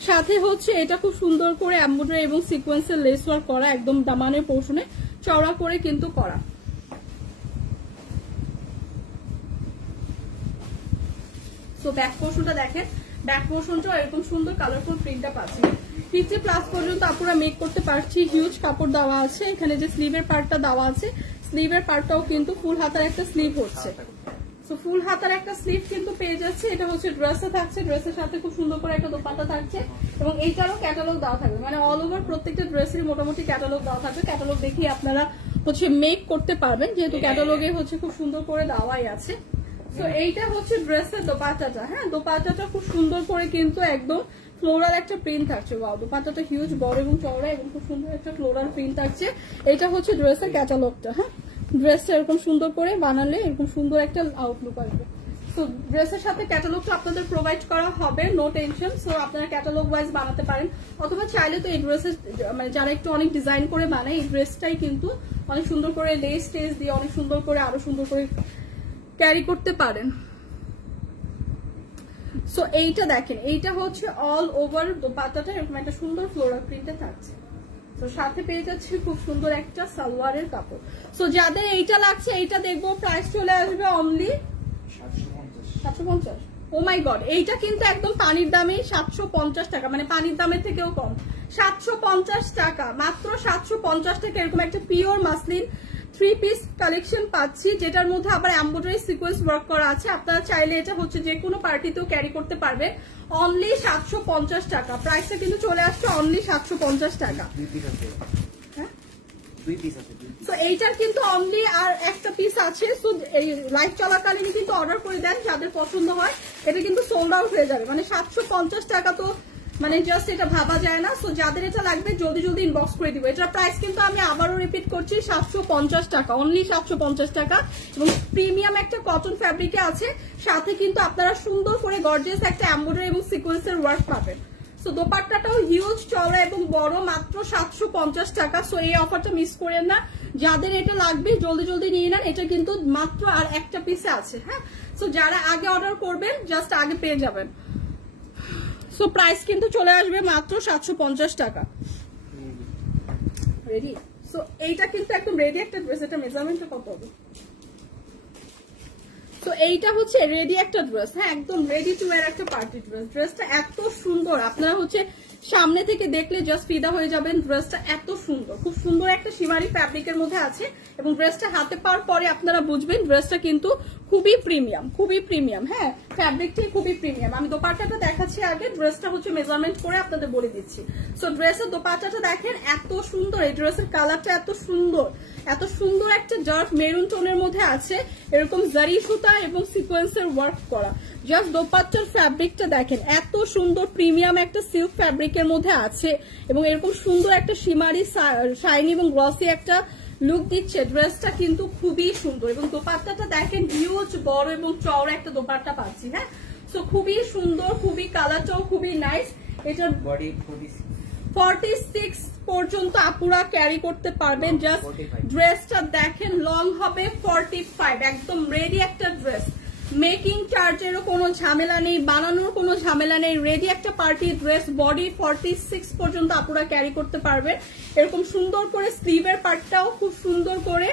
সাথে হচ্ছে এটা খুব সুন্দর করে এমব্রয়ডারি এবং সিকোয়েন্সের লেস ওয়ার্ক করা, একদম দামানের পোর্শনে চওড়া করে কিন্তু করা। তো ব্যাক পোর্শনটা দেখেন, ব্যাক পোর্শনটাও এরকম সুন্দর কালারফুল প্রিন্টটা পাচ্ছি। 50+ পর্যন্ত আপুরা মেক করতে পারছি। হিউজ কাপড় দেওয়া আছে, এখানে যে স্লিভের পার্টটা দেওয়া আছে, স্লিভের পার্টটাও কিন্তু ফুল হাতার একটা স্লিভ হচ্ছে। সো ফুল হাতার একটা স্লিভ কিন্তু পেয়ে যাচ্ছে। এটা হচ্ছে ড্রেসে থাকছে, ড্রেসের সাথে খুব সুন্দর করে একটা দোপাট্টা থাকছে, এবং এইটারও ক্যাটালগ দেওয়া থাকবে, মানে অল ওভার প্রত্যেকটা ড্রেসের মোটামুটি ক্যাটালগ দেওয়া থাকবে। ক্যাটালগ দেখিয়ে আপনারা হচ্ছে মেক করতে পারবেন, যেহেতু ক্যাটালগে হচ্ছে খুব সুন্দর করে দেওয়াই আছে। তো এইটা হচ্ছে ড্রেসের দোপাট্টাটা। হ্যাঁ, দোপাট্টাটা খুব সুন্দর করে কিন্তু একদম ফ্লোরাল একটা প্রিন্ট থাকছে। ওয়াও, দোপাট্টাটা হিউজ বড় এবং চওড়া এবং খুব সুন্দর একটা ফ্লোরাল প্রিন্ট থাকছে। এটা হচ্ছে ড্রেসের ক্যাটালগটা। হ্যাঁ, ড্রেসটা এরকম সুন্দর করে বানালে এরকম সুন্দর একটা আউটলুক আসবে। তো ড্রেসের সাথে ক্যাটালগটা আপনাদের প্রোভাইড করা হবে, নো টেনশন। সো আপনারা ক্যাটালগ ওয়াইজ বানাতে পারেন, অথবা চাইলে তো এই ড্রেসের মানে যারা একটু অনেক ডিজাইন করে বানায়, এই ড্রেসটাই কিন্তু অনেক সুন্দর করে লেস টেস দিয়ে অনেক সুন্দর করে আরো সুন্দর করে ক্যারি করতে পারেন। সো এইটা দেখেন, এইটা হচ্ছে অল ওভার দোপাট্টাটা এরকম একটা সুন্দর ফ্লোরাল প্রিন্টে থাকছে। তো সাথে পেয়ে যাচ্ছে খুব সুন্দর একটা সালোয়ারের কাপড়। সো যাদের এইটা লাগছে, এইটা দেখবো প্রাইস চলে আসবে অনলি 750। ও মাই গড, এইটা কিন্তু একদম পানির দামে 750 টাকা, মানে পানির দামের থেকেও কম। 750 টাকা, মাত্র 750 টাকা এরকম একটা পিওর মাসলিন 3 পিস কালেকশন পাচ্ছি, যেটার মধ্যে আবার এমব্রয়ডারি সিকোয়েন্স ওয়ার্ক করা আছে। আপনারা চাইলে এটা হচ্ছে যে কোনো পার্টিতেও ক্যারি করতে পারবে। অনলি 750 টাকা, প্রাইসটা কিন্তু চলে আসছে অনলি 750 টাকা। হ্যাঁ, সো এইটার কিন্তু অনলি আর একটা পিস আছে। সো এই লাইভ চলাকালীন কিন্তু অর্ডার করে দেন, যাদের পছন্দ হয়। এটা কিন্তু সোল্ড আউট হয়ে যাবে, মানে 750 টাকা তো মানে জাস্ট এটা ভাবা যায় না। সো যাদের এটা লাগবে জলদি জলদি ইনবক্স করে দিব। এটার প্রাইস কিন্তু আমি আবারও রিপিট করছি, 750 টাকা, অনলি 750 টাকা। এবং প্রিমিয়াম একটা কটন ফ্যাব্রিকে আছে, সাথে কিন্তু আপনারা সুন্দর করে গর্জিয়াস একটা এমব্রয়ডারি এবং সিকোয়েন্সের ওয়ার্ক পাবেন। সো দোপাট্টাটাও হিউজ চওড়া এবং বড়, মাত্র 750 টাকা। সো এই অফারটা মিস করেন না, যাদের এটা লাগবে জলদি জলদি নিয়ে নেন। এটা কিন্তু মাত্র আর একটা পিসে আছে। হ্যাঁ, সো যারা আগে অর্ডার করবেন জাস্ট আগে পেয়ে যাবেন। সো প্রাইস কিন্তু চলে আসবে মাত্র 750 টাকা। রেডি? সো এইটা কিন্তু একদম রেডি একটা ড্রেস। এটা মেজারমেন্টটা কত হবে? তো এইটা হচ্ছে রেডি একটা ড্রেস। হ্যাঁ, একদম রেডি টু ওয়্যার একটা পার্টি ড্রেস। ড্রেসটা এত সুন্দর, আপনারা হচ্ছে সামনে থেকে দেখলে জাস্ট ফিদা হয়ে যাবেন। ড্রেসটা এত সুন্দর, খুব সুন্দর একটা শিমারি ফ্যাব্রিকের মধ্যে আছে, এবং ড্রেসটা হাতে পাওয়ার পরে আপনারা বুঝবেন ড্রেসটা কিন্তু খুবই প্রিমিয়াম, খুবই প্রিমিয়াম। হ্যাঁ, ফ্যাব্রিকটাই খুবই প্রিমিয়াম। আমি দোপাট্টাটা দেখাচ্ছি আগে, ড্রেসটা হচ্ছে মেজারমেন্ট করে আপনাদের বলে দিচ্ছি। সো ড্রেসের দোপাট্টাটা দেখেন, এত সুন্দর। এই ড্রেসের কালারটা এত সুন্দর, এত সুন্দর একটা ডার্ক মেরুন টোনের মধ্যে আছে, এরকম জারি সুতা এবং সিকোয়েন্সের ওয়ার্ক করা। জাস্ট দোপাট্টার ফ্যাব্রিকটা দেখেন, এত সুন্দর প্রিমিয়াম একটা সিল্ক ফ্যাব্রিকের মধ্যে আছে, এবং এরকম সুন্দর একটা শিমারি শাইনি এবং গ্লসি একটা লুক দিচ্ছে। ড্রেসটা কিন্তু খুবই সুন্দর, এবং দোপাট্টাটা দেখেন হিউজ বড় এবং চওড়া একটা দোপাট্টা পাচ্ছি। হ্যাঁ, সো খুবই সুন্দর, খুবই কালারটাও খুবই নাইস। এটার বডি 46 পর্যন্ত আপুরা ক্যারি করতে পারবেন। জাস্ট ড্রেসটা দেখেন, লং হবে 45, একদম রেডি একটা ড্রেস। মেকিং চার্জেরও কোনো ঝামেলা নেই, বানানোর কোনো ঝামেলা নেই। রেডি একটা পার্টি ড্রেস, বডি 46 পর্যন্ত আপুরা ক্যারি করতে পারবে। এরকম সুন্দর করে স্লিভের পার্টটাও খুব সুন্দর করে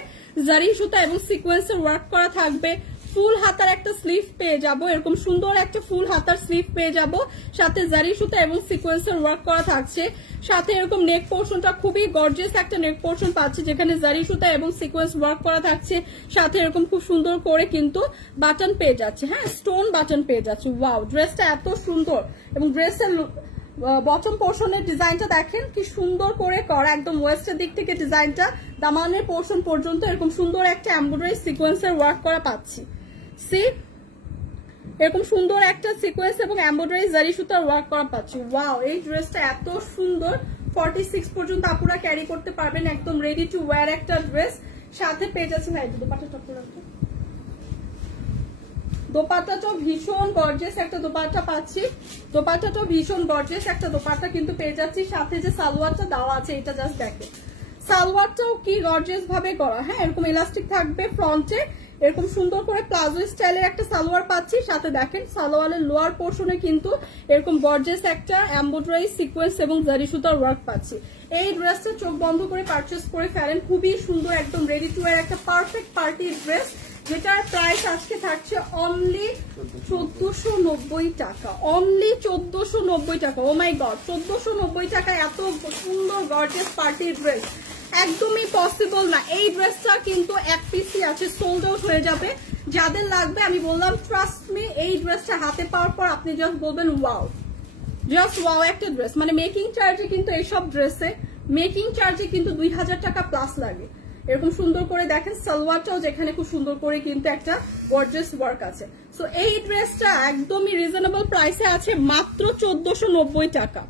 জারি সুতা এবং সিকোয়েন্সের ওয়ার্ক করা থাকবে। ফুল হাতার একটা স্লিভ পেয়ে যাব, এরকম সুন্দর একটা ফুল হাতার স্লিভ পেয়ে যাব, সাথে জারি সুতা এবং সিকোয়েন্সের ওয়ার্ক করা থাকছে। সাথে এরকম নেক পোর্শনটা খুবই গর্জিয়াস একটা নেক পোর্শন পাচ্ছে, যেখানে জারি সুতা এবং সিকোয়েন্স ওয়ার্ক করা থাকছে। সাথে এরকম খুব সুন্দর করে কিন্তু বাটন পেয়ে যাচ্ছে। হ্যাঁ, স্টোন বাটন পেয়ে যাচ্ছে। ওয়াও, ড্রেসটা এত সুন্দর। এবং ড্রেসের বটম পোর্শনের ডিজাইনটা দেখেন কি সুন্দর করে করা, একদম ওয়েস্টের দিক থেকে ডিজাইনটা দামানের পোর্শন পর্যন্ত এরকম সুন্দর একটা এমব্রয়ডারি সিকোয়েন্সের ওয়ার্ক করা পাচ্ছি। সি, এরকম সুন্দর একটা সিকোয়েন্স এবং এমব্রয়ডারি জারি সুতার ওয়ার্ক করা পাচ্ছি। ওয়াও, এই ড্রেসটা এত সুন্দর। 46 পর্যন্ত আপুরা ক্যারি করতে পারবেন, একদম রেডি টু ওয়্যার একটা ড্রেস। সাথে পেয়ে যাচ্ছে দোপাট্টাটাও ভীষণ গর্জিয়াস একটা দোপাট্টা পাচ্ছি, দোপাট্টাটাও ভীষণ গর্জিয়াস একটা দোপাট্টা কিন্তু পেয়ে যাচ্ছি। সাথে যে সালোয়ারটা দেওয়া আছে এটা জাস্ট দেখে, সালোয়ারটাও কি গর্জিয়াস ভাবে করা। হ্যাঁ, এরকম ইলাস্টিক থাকবে ফ্রন্টে, এরকম সুন্দর করে প্লাজো স্টাইলের একটা সালোয়ার পাচ্ছি। সাথে দেখেন সালোয়ারের লোয়ার পোর্শনে কিন্তু এরকম গর্জিয়াস একটা এমব্রয়ডারি সিকোয়েন্স এবং জারি সুতার ওয়ার্ক পাচ্ছি। এই ড্রেসটা চোখ বন্ধ করে পারচেস করে ফেলেন, খুবই সুন্দর একদম রেডি টু ওয়্যার একটা পারফেক্ট পার্টি ড্রেস, যেটার প্রাইস আজকে থাকছে অনলি 1490 টাকা, অনলি 1490 টাকা। ও মাই গড, 1490 টাকা এত সুন্দর গর্জিয়াস পার্টি ড্রেস একদমই পসিবল না। এই ড্রেসটা কিন্তু এক পিসই আছে, সোল্ড আউট হয়ে যাবে। যাদের লাগবে আমি বললাম ট্রাস্ট মি, এই ড্রেসটা হাতে পাওয়ার পর আপনি জাস্ট বলবেন ওয়াও, জাস্ট ওয়াও একটা ড্রেস। মানে মেকিং চার্জে কিন্তু এইসব ড্রেসে মেকিং চার্জে কিন্তু 2000 টাকা প্লাস লাগে। এরকম সুন্দর করে দেখেন সালোয়ারটাও যেখানে খুব সুন্দর করে কিন্তু একটা গর্জিয়াস ওয়ার্ক আছে। সো এই ড্রেসটা একদমই রিজনেবল প্রাইসে আছে, মাত্র 1490 টাকা।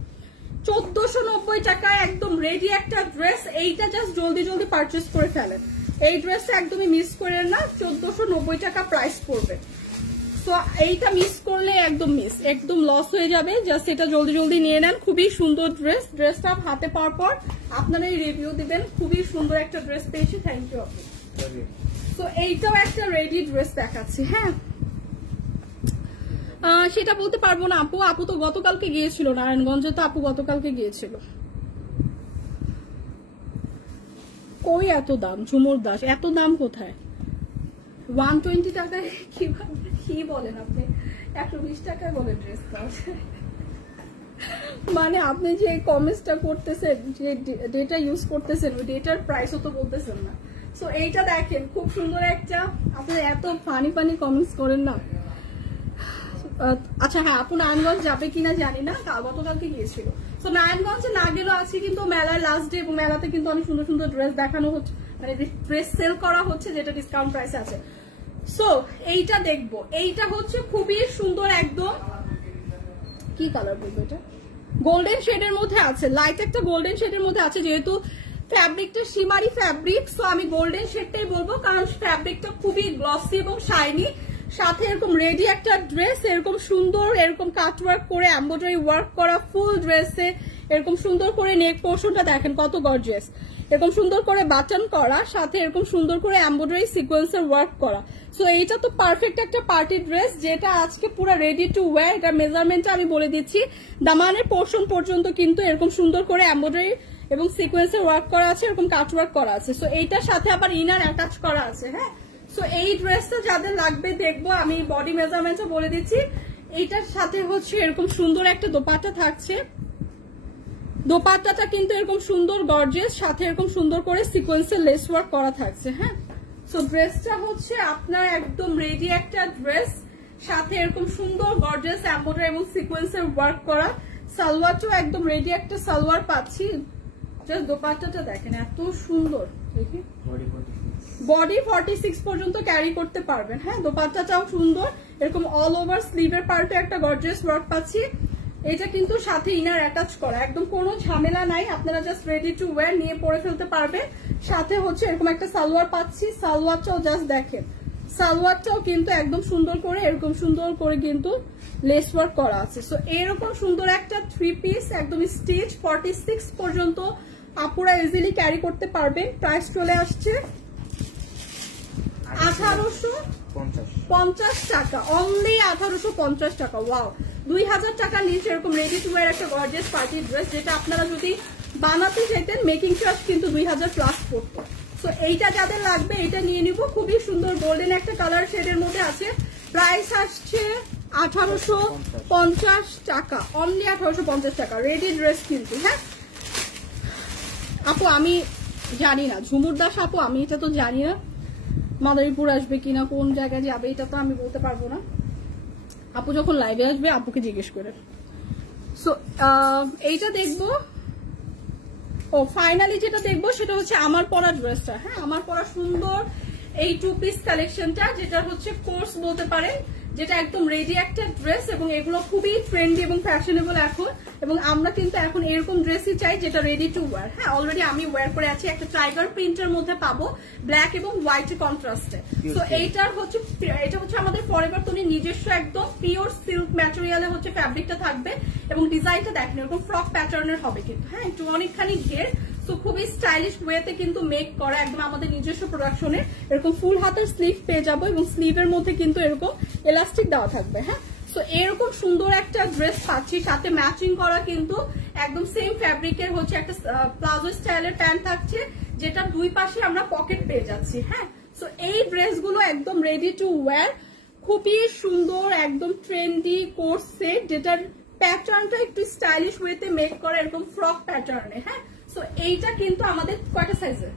1490 টাকায় একদম রেডি একটা ড্রেস। এইটা জাস্ট জলদি জলদি পারচেস করে ফেলেন, এই ড্রেসটা একদমই মিস করেন না, 1490 টাকা প্রাইস পড়বে। সো এইটা মিস করলে একদম মিস, একদম লস হয়ে যাবে। জাস্ট এটা জলদি জলদি নিয়ে নেন, খুবই সুন্দর ড্রেস। ড্রেসটা হাতে পাওয়ার পর আপনারা এই রিভিউ দিবেন, খুবই সুন্দর একটা ড্রেস পেয়েছি। থ্যাংক ইউ আপু। সো এইটাও একটা রেডি ড্রেস দেখাচ্ছি। হ্যাঁ, সেটা বলতে পারবো না আপু, আপু তো গতকালকে গিয়েছিল নারায়ণগঞ্জে, তো আপু গতকালকে গিয়েছিল। কই এত দাম ঝুমুর দাস, এত দাম কোথায়? 120 টাকায় কি বলেন আপনি? 120 টাকায় বলে ড্রেস মানে আপনি যে কমেন্টসটা করতেছেন, যে ডেটা ইউজ করতেছেন, ওই ডেটার প্রাইসও তো বলতেছেন না। সো এইটা দেখেন খুব সুন্দর একটা, আপনি এত ফানি ফানি কমেন্টস করেন না। আচ্ছা হ্যাঁ, আপু নারায়ণগঞ্জ যাবে কিনা জানি না, গতকালকে গিয়েছিল। তো নারায়ণগঞ্জে না গেলেও আছে কিন্তু মেলার লাস্ট ডে, এবং মেলাতে কিন্তু অনেক সুন্দর সুন্দর ড্রেস দেখানো হচ্ছে, মানে ড্রেস সেল করা হচ্ছে যেটা ডিসকাউন্ট প্রাইসে আছে। সো এইটা দেখবো, এইটা হচ্ছে খুবই সুন্দর একদম, কি কালার বলবো এটা, গোল্ডেন শেডের মধ্যে আছে, লাইট একটা গোল্ডেন শেডের মধ্যে আছে। যেহেতু ফ্যাব্রিকটা শিমারি ফ্যাব্রিক, সো আমি গোল্ডেন শেডটাই বলবো, কারণ ফ্যাব্রিকটা খুবই গ্লসি এবং শাইনি। সাথে এরকম রেডি একটা ড্রেস, এরকম সুন্দর এরকম কাট ওয়ার্ক করে এমব্রয়ডারি ওয়ার্ক করা ফুল ড্রেসে, এরকম সুন্দর করে নেক পোর্শনটা দেখেন কত গর্জিয়াস, এরকম সুন্দর করে বাটন করা, সাথে এরকম সুন্দর করে এমব্রয়ডারি সিকোয়েন্সের ওয়ার্ক করা। সো এইটা তো পারফেক্ট একটা পার্টি ড্রেস, যেটা আজকে পুরো রেডি টু ওয়্যার। এটা মেজারমেন্টটা আমি বলে দিচ্ছি, দামানের পোর্শন পর্যন্ত কিন্তু এরকম সুন্দর করে এমব্রয়ডারি এবং সিকোয়েন্সের ওয়ার্ক করা আছে, এরকম কাট ওয়ার্ক করা আছে। সো এইটার সাথে আবার ইনার অ্যাটাচ করা আছে। হ্যাঁ, সো এই ড্রেসটা যাদের লাগবে দেখবো, আমি বডি মেজারমেন্টটা বলে দিচ্ছি। এইটার সাথে হচ্ছে এরকম সুন্দর একটা দোপাট্টা থাকছে, দোপাট্টাটা কিন্তু এরকম সুন্দর গর্জিয়াস, সাথে এরকম সুন্দর করে সিকোয়েন্সের লেস ওয়ার্ক করা থাকছে। হ্যাঁ, সো ড্রেসটা হচ্ছে আপনার একদম রেডি একটা ড্রেস, সাথে এরকম সুন্দর গর্জিয়াস এমব্রয়ডারি এবং সিকোয়েন্সের ওয়ার্ক করা। সালোয়ারটাও একদম রেডি একটা সালোয়ার পাচ্ছি। জাস্ট দোপাট্টাটা দেখেন এত সুন্দর, দেখি বডি 46 পর্যন্ত ক্যারি করতে পারবেন। হ্যাঁ, দোপাট্টাটাও সুন্দর, এরকম অল ওভার স্লিভের পার্টে একটা গর্জিয়াস ওয়ার্ক পাচ্ছি। এটা কিন্তু সাথে ইনার অ্যাটাচ করা, একদম কোনো ঝামেলা নাই, আপনারা জাস্ট রেডি টু ওয়্যার নিয়ে পরে ফেলতে পারবেন। সাথে হচ্ছে এরকম একটা সালোয়ার পাচ্ছি, সালোয়ারটাও জাস্ট দেখেন, সালোয়ারটাও কিন্তু একদম সুন্দর করে এরকম সুন্দর করে কিন্তু লেস ওয়ার্ক করা আছে। সো এরকম সুন্দর একটা 3 পিস একদম স্টিচ 46 পর্যন্ত আপুরা ইজিলি ক্যারি করতে পারবেন। প্রাইস চলে আসছে 1850 টাকা, অনলি 1850 টাকা। ওয়াও, 2000 টাকার নিচে এরকম রেডি টু ওয়্যার একটা গর্জিয়াস পার্টি ড্রেস, যেটা আপনারা যদি বানাতে চাইতেন মেকিং চার্জ কিন্তু 2000 প্লাস পড়তো। সো এইটা যাদের লাগবে এটা নিয়ে নিব, খুবই সুন্দর গোল্ডেন একটা কালার শেডের মধ্যে আছে। প্রাইস আসছে 1850 টাকা, অনলি 1850 টাকা রেডি ড্রেস কিন্তু। হ্যাঁ আপু, আমি জানি না ঝুমুর দাস আপু, আমি এটা তো জানি না মাদারীপুর আসবে কিনা, কোন জায়গায় যাবে এটা তো আমি বলতে পারবো না। আপু যখন লাইভে আসবে আপুকে জিজ্ঞেস করে। সো এইটা দেখবো। ও ফাইনালি যেটা দেখবো সেটা হচ্ছে আমার পরা ড্রেসটা। হ্যাঁ, আমার পরা সুন্দর এই 2 পিস কালেকশনটা, যেটা হচ্ছে কোর্স বলতে পারেন, যেটা একদম রেডি একটা ড্রেস, এবং এগুলো খুবই ট্রেন্ডি এবং ফ্যাশনেবল এখন। এবং আমরা কিন্তু এখন এরকম ড্রেসই চাই যেটা রেডি টু ওয়্যার। হ্যাঁ, অলরেডি আমি ওয়্যার করে আছি, একটা টাইগার প্রিন্টের মধ্যে পাবো, ব্ল্যাক এবং হোয়াইট কন্ট্রাস্টে। তো এটা হচ্ছে আমাদের ফরএভার তনির নিজস্ব একদম পিওর সিল্ক ম্যাটেরিয়ালে হচ্ছে ফ্যাব্রিকটা থাকবে, এবং ডিজাইনটা দেখেন এরকম ফ্রক প্যাটার্নের হবে কিন্তু। হ্যাঁ, একটু অনেকখানি ঘের, তো খুবই স্টাইলিশ ওয়েতে কিন্তু মেক করা, একদম আমাদের নিজস্ব প্রোডাকশনের। এরকম ফুল হাতের স্লিভ পেয়ে যাবো, এবং স্লিভের মধ্যে কিন্তু এরকম এলাস্টিক দেওয়া থাকবে। হ্যাঁ, তো এরকম সুন্দর একটা ড্রেস পাচ্ছি, সাথে ম্যাচিং করা কিন্তু একদম সেম ফ্যাব্রিকের হচ্ছে একটা প্লাজো স্টাইলের প্যান্ট থাকছে, যেটা দুই পাশে আমরা পকেট পেয়ে যাচ্ছি। হ্যাঁ, তো এই ড্রেসগুলো একদম রেডি টু ওয়্যার, খুবই সুন্দর, একদম ট্রেন্ডি কোর্স সেট, যেটার প্যাটার্নটা একটু স্টাইলিশ ওয়েতে মেক করা, এরকম ফ্রক প্যাটার্নে। হ্যাঁ, সো এইটা কিন্তু আমাদের কয়টা সাইজের?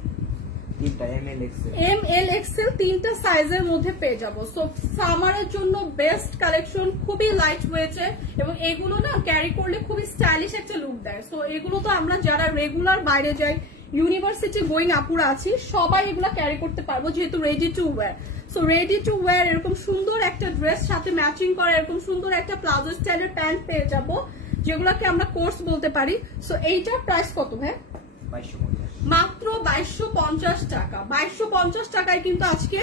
ML XL তিনটা সাইজের মধ্যে পেয়ে যাবো। সো সামারের জন্য বেস্ট কালেকশন, খুবই লাইট ওয়েটে, এবং এগুলো না ক্যারি করলে খুবই স্টাইলিশ একটা লুক দেয়। সো এগুলো তো আমরা যারা রেগুলার বাইরে যাই, ইউনিভার্সিটি গোয়িং আপুরা আছি, সবাই এগুলো ক্যারি করতে পারবো, যেহেতু ready to wire. So ready to wire এরকম সুন্দর একটা ড্রেস সাথে ম্যাচিং করা এরকম সুন্দর একটা প্লাজো স্টাইলের প্যান্ট পেয়ে যাবো, যেগুলোকে আমরা কোর্স বলতে পারি। সো এইটার প্রাইস কত ভাই? মাত্র 2250 টাকা। 2250 টাকায় কিন্তু আজকে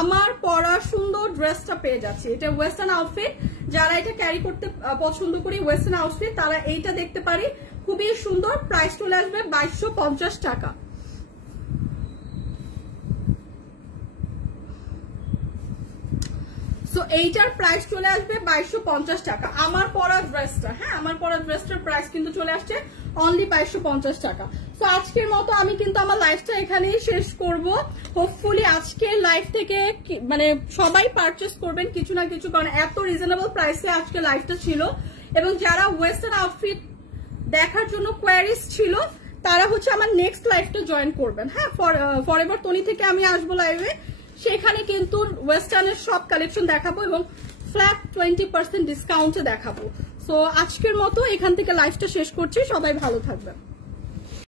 আমার পরা সুন্দর ড্রেসটা পেয়ে যাচ্ছে। এটা ওয়েস্টার্ন আউটফিট, যারা এটা ক্যারি করতে পছন্দ করি ওয়েস্টার্ন আউটফিট, তারা এইটা দেখতে পারি, খুবই সুন্দর। প্রাইস চলে আসবে 2250 টাকা। সো এইটার প্রাইস চলে আসবে 2250 টাকা। আমার পরা ড্রেসটা, হ্যাঁ, আমার পরা ড্রেসটার প্রাইস কিন্তু চলে আসছে অনলি 2250 টাকা। সো আজকের মতো আমি কিন্তু আমার লাইফটা এখানেই শেষ করব। হোপফুলি আজকের লাইফ থেকে মানে সবাই পারচেস করবেন কিছু না কিছু, কারণ এত রিজনেবল প্রাইসে আজকে লাইফটা ছিল। এবং যারা ওয়েস্টার্ন আউটফিট দেখার জন্য কোয়ারিজ ছিল, তারা হচ্ছে আমার নেক্সট লাইফটা জয়েন করবেন। হ্যাঁ, ফরএভার তনি থেকে আমি আসবো লাইভে, সেখানে কিন্তু ওয়েস্টার্নের সব কালেকশন দেখাবো এবং ফ্ল্যাট 20% ডিসকাউন্টে দেখাবো। সো আজকের মতো এখান থেকে লাইভটা শেষ করছি, সবাই ভালো থাকবেন।